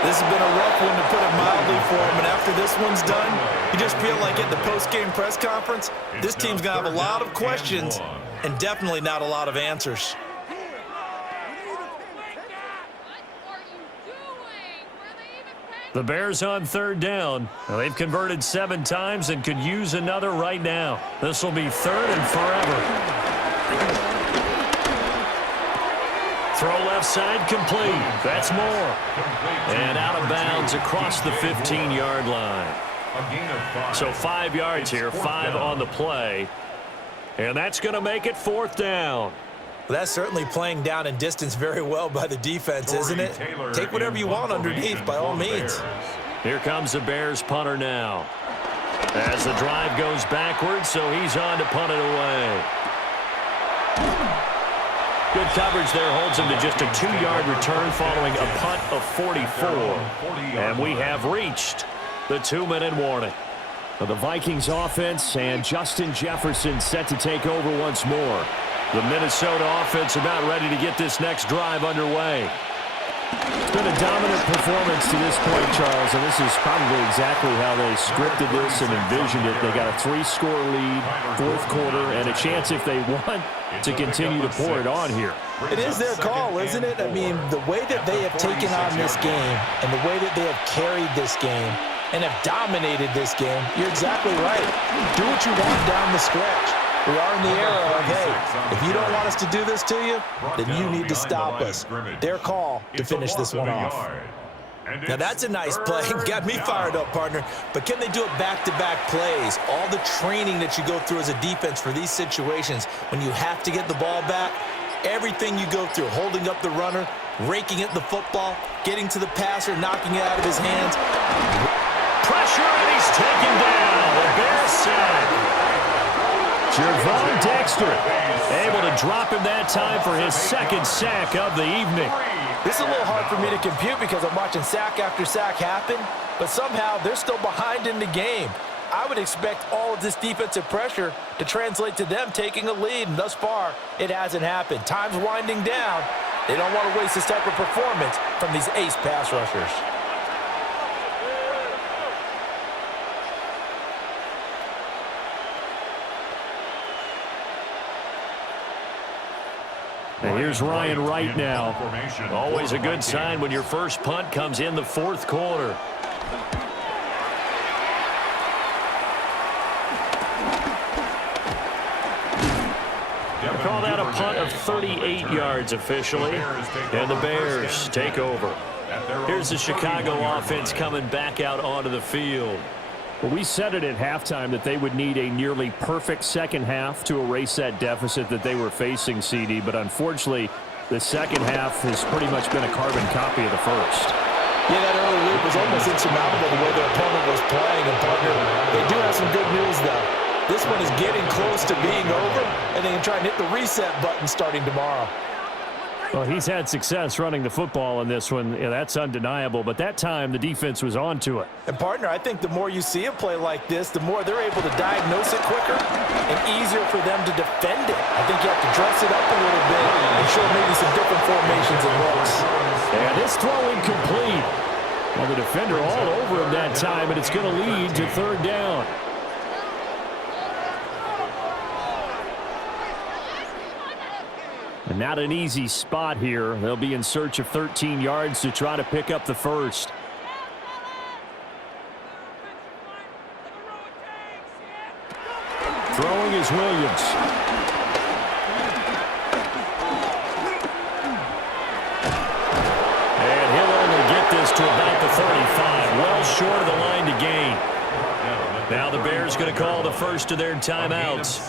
This has been a rough one, to put it mildly, for him. And after this one's done, you just feel like at the post-game press conference, this team's going to have a lot of questions and definitely not a lot of answers. The Bears on third down. Well, they've converted 7 times and could use another right now. This will be third and forever. Throw left side complete. That's more. And out of bounds across the 15-yard line. So 5 yards here, 5 on the play. And that's going to make it 4th down. Well, that's certainly playing down in distance very well by the defense, isn't it? Take whatever you want underneath, by all means. Here comes the Bears punter now. As the drive goes backwards, so he's on to punt it away. Good coverage there holds him to just a 2-yard return following a punt of 44. And we have reached the 2-minute warning. The Vikings offense and Justin Jefferson set to take over once more. The Minnesota offense about ready to get this next drive underway. It's been a dominant performance to this point, Charles, and this is probably exactly how they scripted this and envisioned it. They got a 3-score lead, 4th quarter, and a chance, if they want, to continue to pour it on here. It is their call, isn't it? I mean, the way that they have taken on this game and the way that they have carried this game and have dominated this game, you're exactly right. Do what you want down the stretch. We are in the era of, hey, if you don't want us to do this to you, then you need to stop us. Their call to finish this one off. Now that's a nice play. Got me fired up, partner. But can they do it back-to-back plays? All the training that you go through as a defense for these situations, when you have to get the ball back, everything you go through, holding up the runner, raking at the football, getting to the passer, knocking it out of his hands. Pressure, and he's taken down. The Bears sack. Jervon Dexter able to drop him that time for his 2nd sack of the evening. This is a little hard for me to compute because I'm watching sack after sack happen, but somehow they're still behind in the game. I would expect all of this defensive pressure to translate to them taking a lead, and thus far, it hasn't happened. Time's winding down. They don't want to waste this type of performance from these ace pass rushers. And here's Ryan Wright now. Always a good sign when your first punt comes in the 4th quarter. They call that a punt of 38 yards officially. And the Bears take over. Here's the Chicago offense coming back out onto the field. Well, we said it at halftime that they would need a nearly perfect second half to erase that deficit that they were facing, CD. But unfortunately, the second half has pretty much been a carbon copy of the first. Yeah, that early lead was almost insurmountable the way their opponent was playing. And partner, they do have some good news, though. This one is getting close to being over, and they can try and hit the reset button starting tomorrow. Well, he's had success running the football in this one. Yeah, that's undeniable. But that time, the defense was on to it. And, partner, I think the more you see a play like this, the more they're able to diagnose it quicker and easier for them to defend it. I think you have to dress it up a little bit and show maybe some different formations and looks. And this throw incomplete. Well, the defender all over him that time, and it's going to lead to third down. And not an easy spot here. They'll be in search of 13 yards to try to pick up the first. Throwing is Williams. And he'll only get this to about the 35. Well short of the line to gain. Now the Bears going to call the first of their timeouts.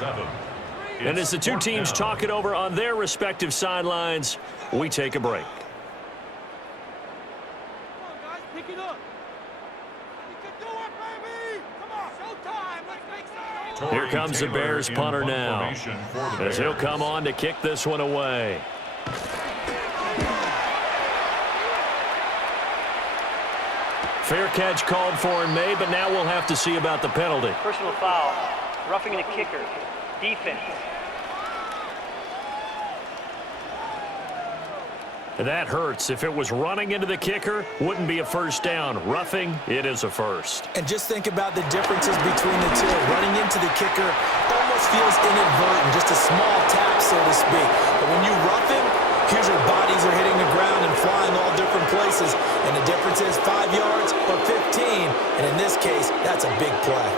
And as the two teams talk it over on their respective sidelines, we take a break. Here comes the Bears punter now, as he'll come on to kick this one away. Fair catch called for and made, but now we'll have to see about the penalty. Personal foul, roughing the kicker, defense. That hurts. If it was running into the kicker, wouldn't be a first down. Roughing, it is a first. And just think about the differences between the two. Running into the kicker almost feels inadvertent, just a small tap, so to speak. But when you rough him, here's your bodies are hitting the ground and flying all different places. And the difference is 5 yards or 15. And in this case, that's a big play.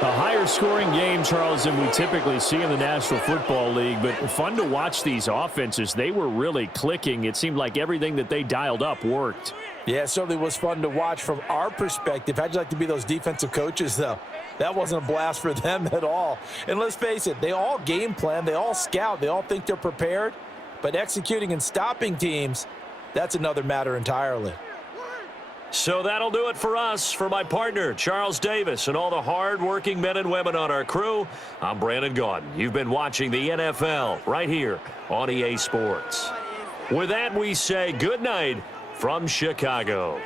A higher scoring game, Charles, than we typically see in the National Football League, but fun to watch these offenses. They were really clicking. It seemed like everything that they dialed up worked. Yeah, it certainly was fun to watch from our perspective. How'd you like to be those defensive coaches, though? That wasn't a blast for them at all. And let's face it, they all game plan, they all scout, they all think they're prepared, but executing and stopping teams, that's another matter entirely. So that'll do it for us. For my partner, Charles Davis, and all the hard-working men and women on our crew, I'm Brandon Gaudin. You've been watching the NFL right here on EA Sports. With that, we say good night from Chicago.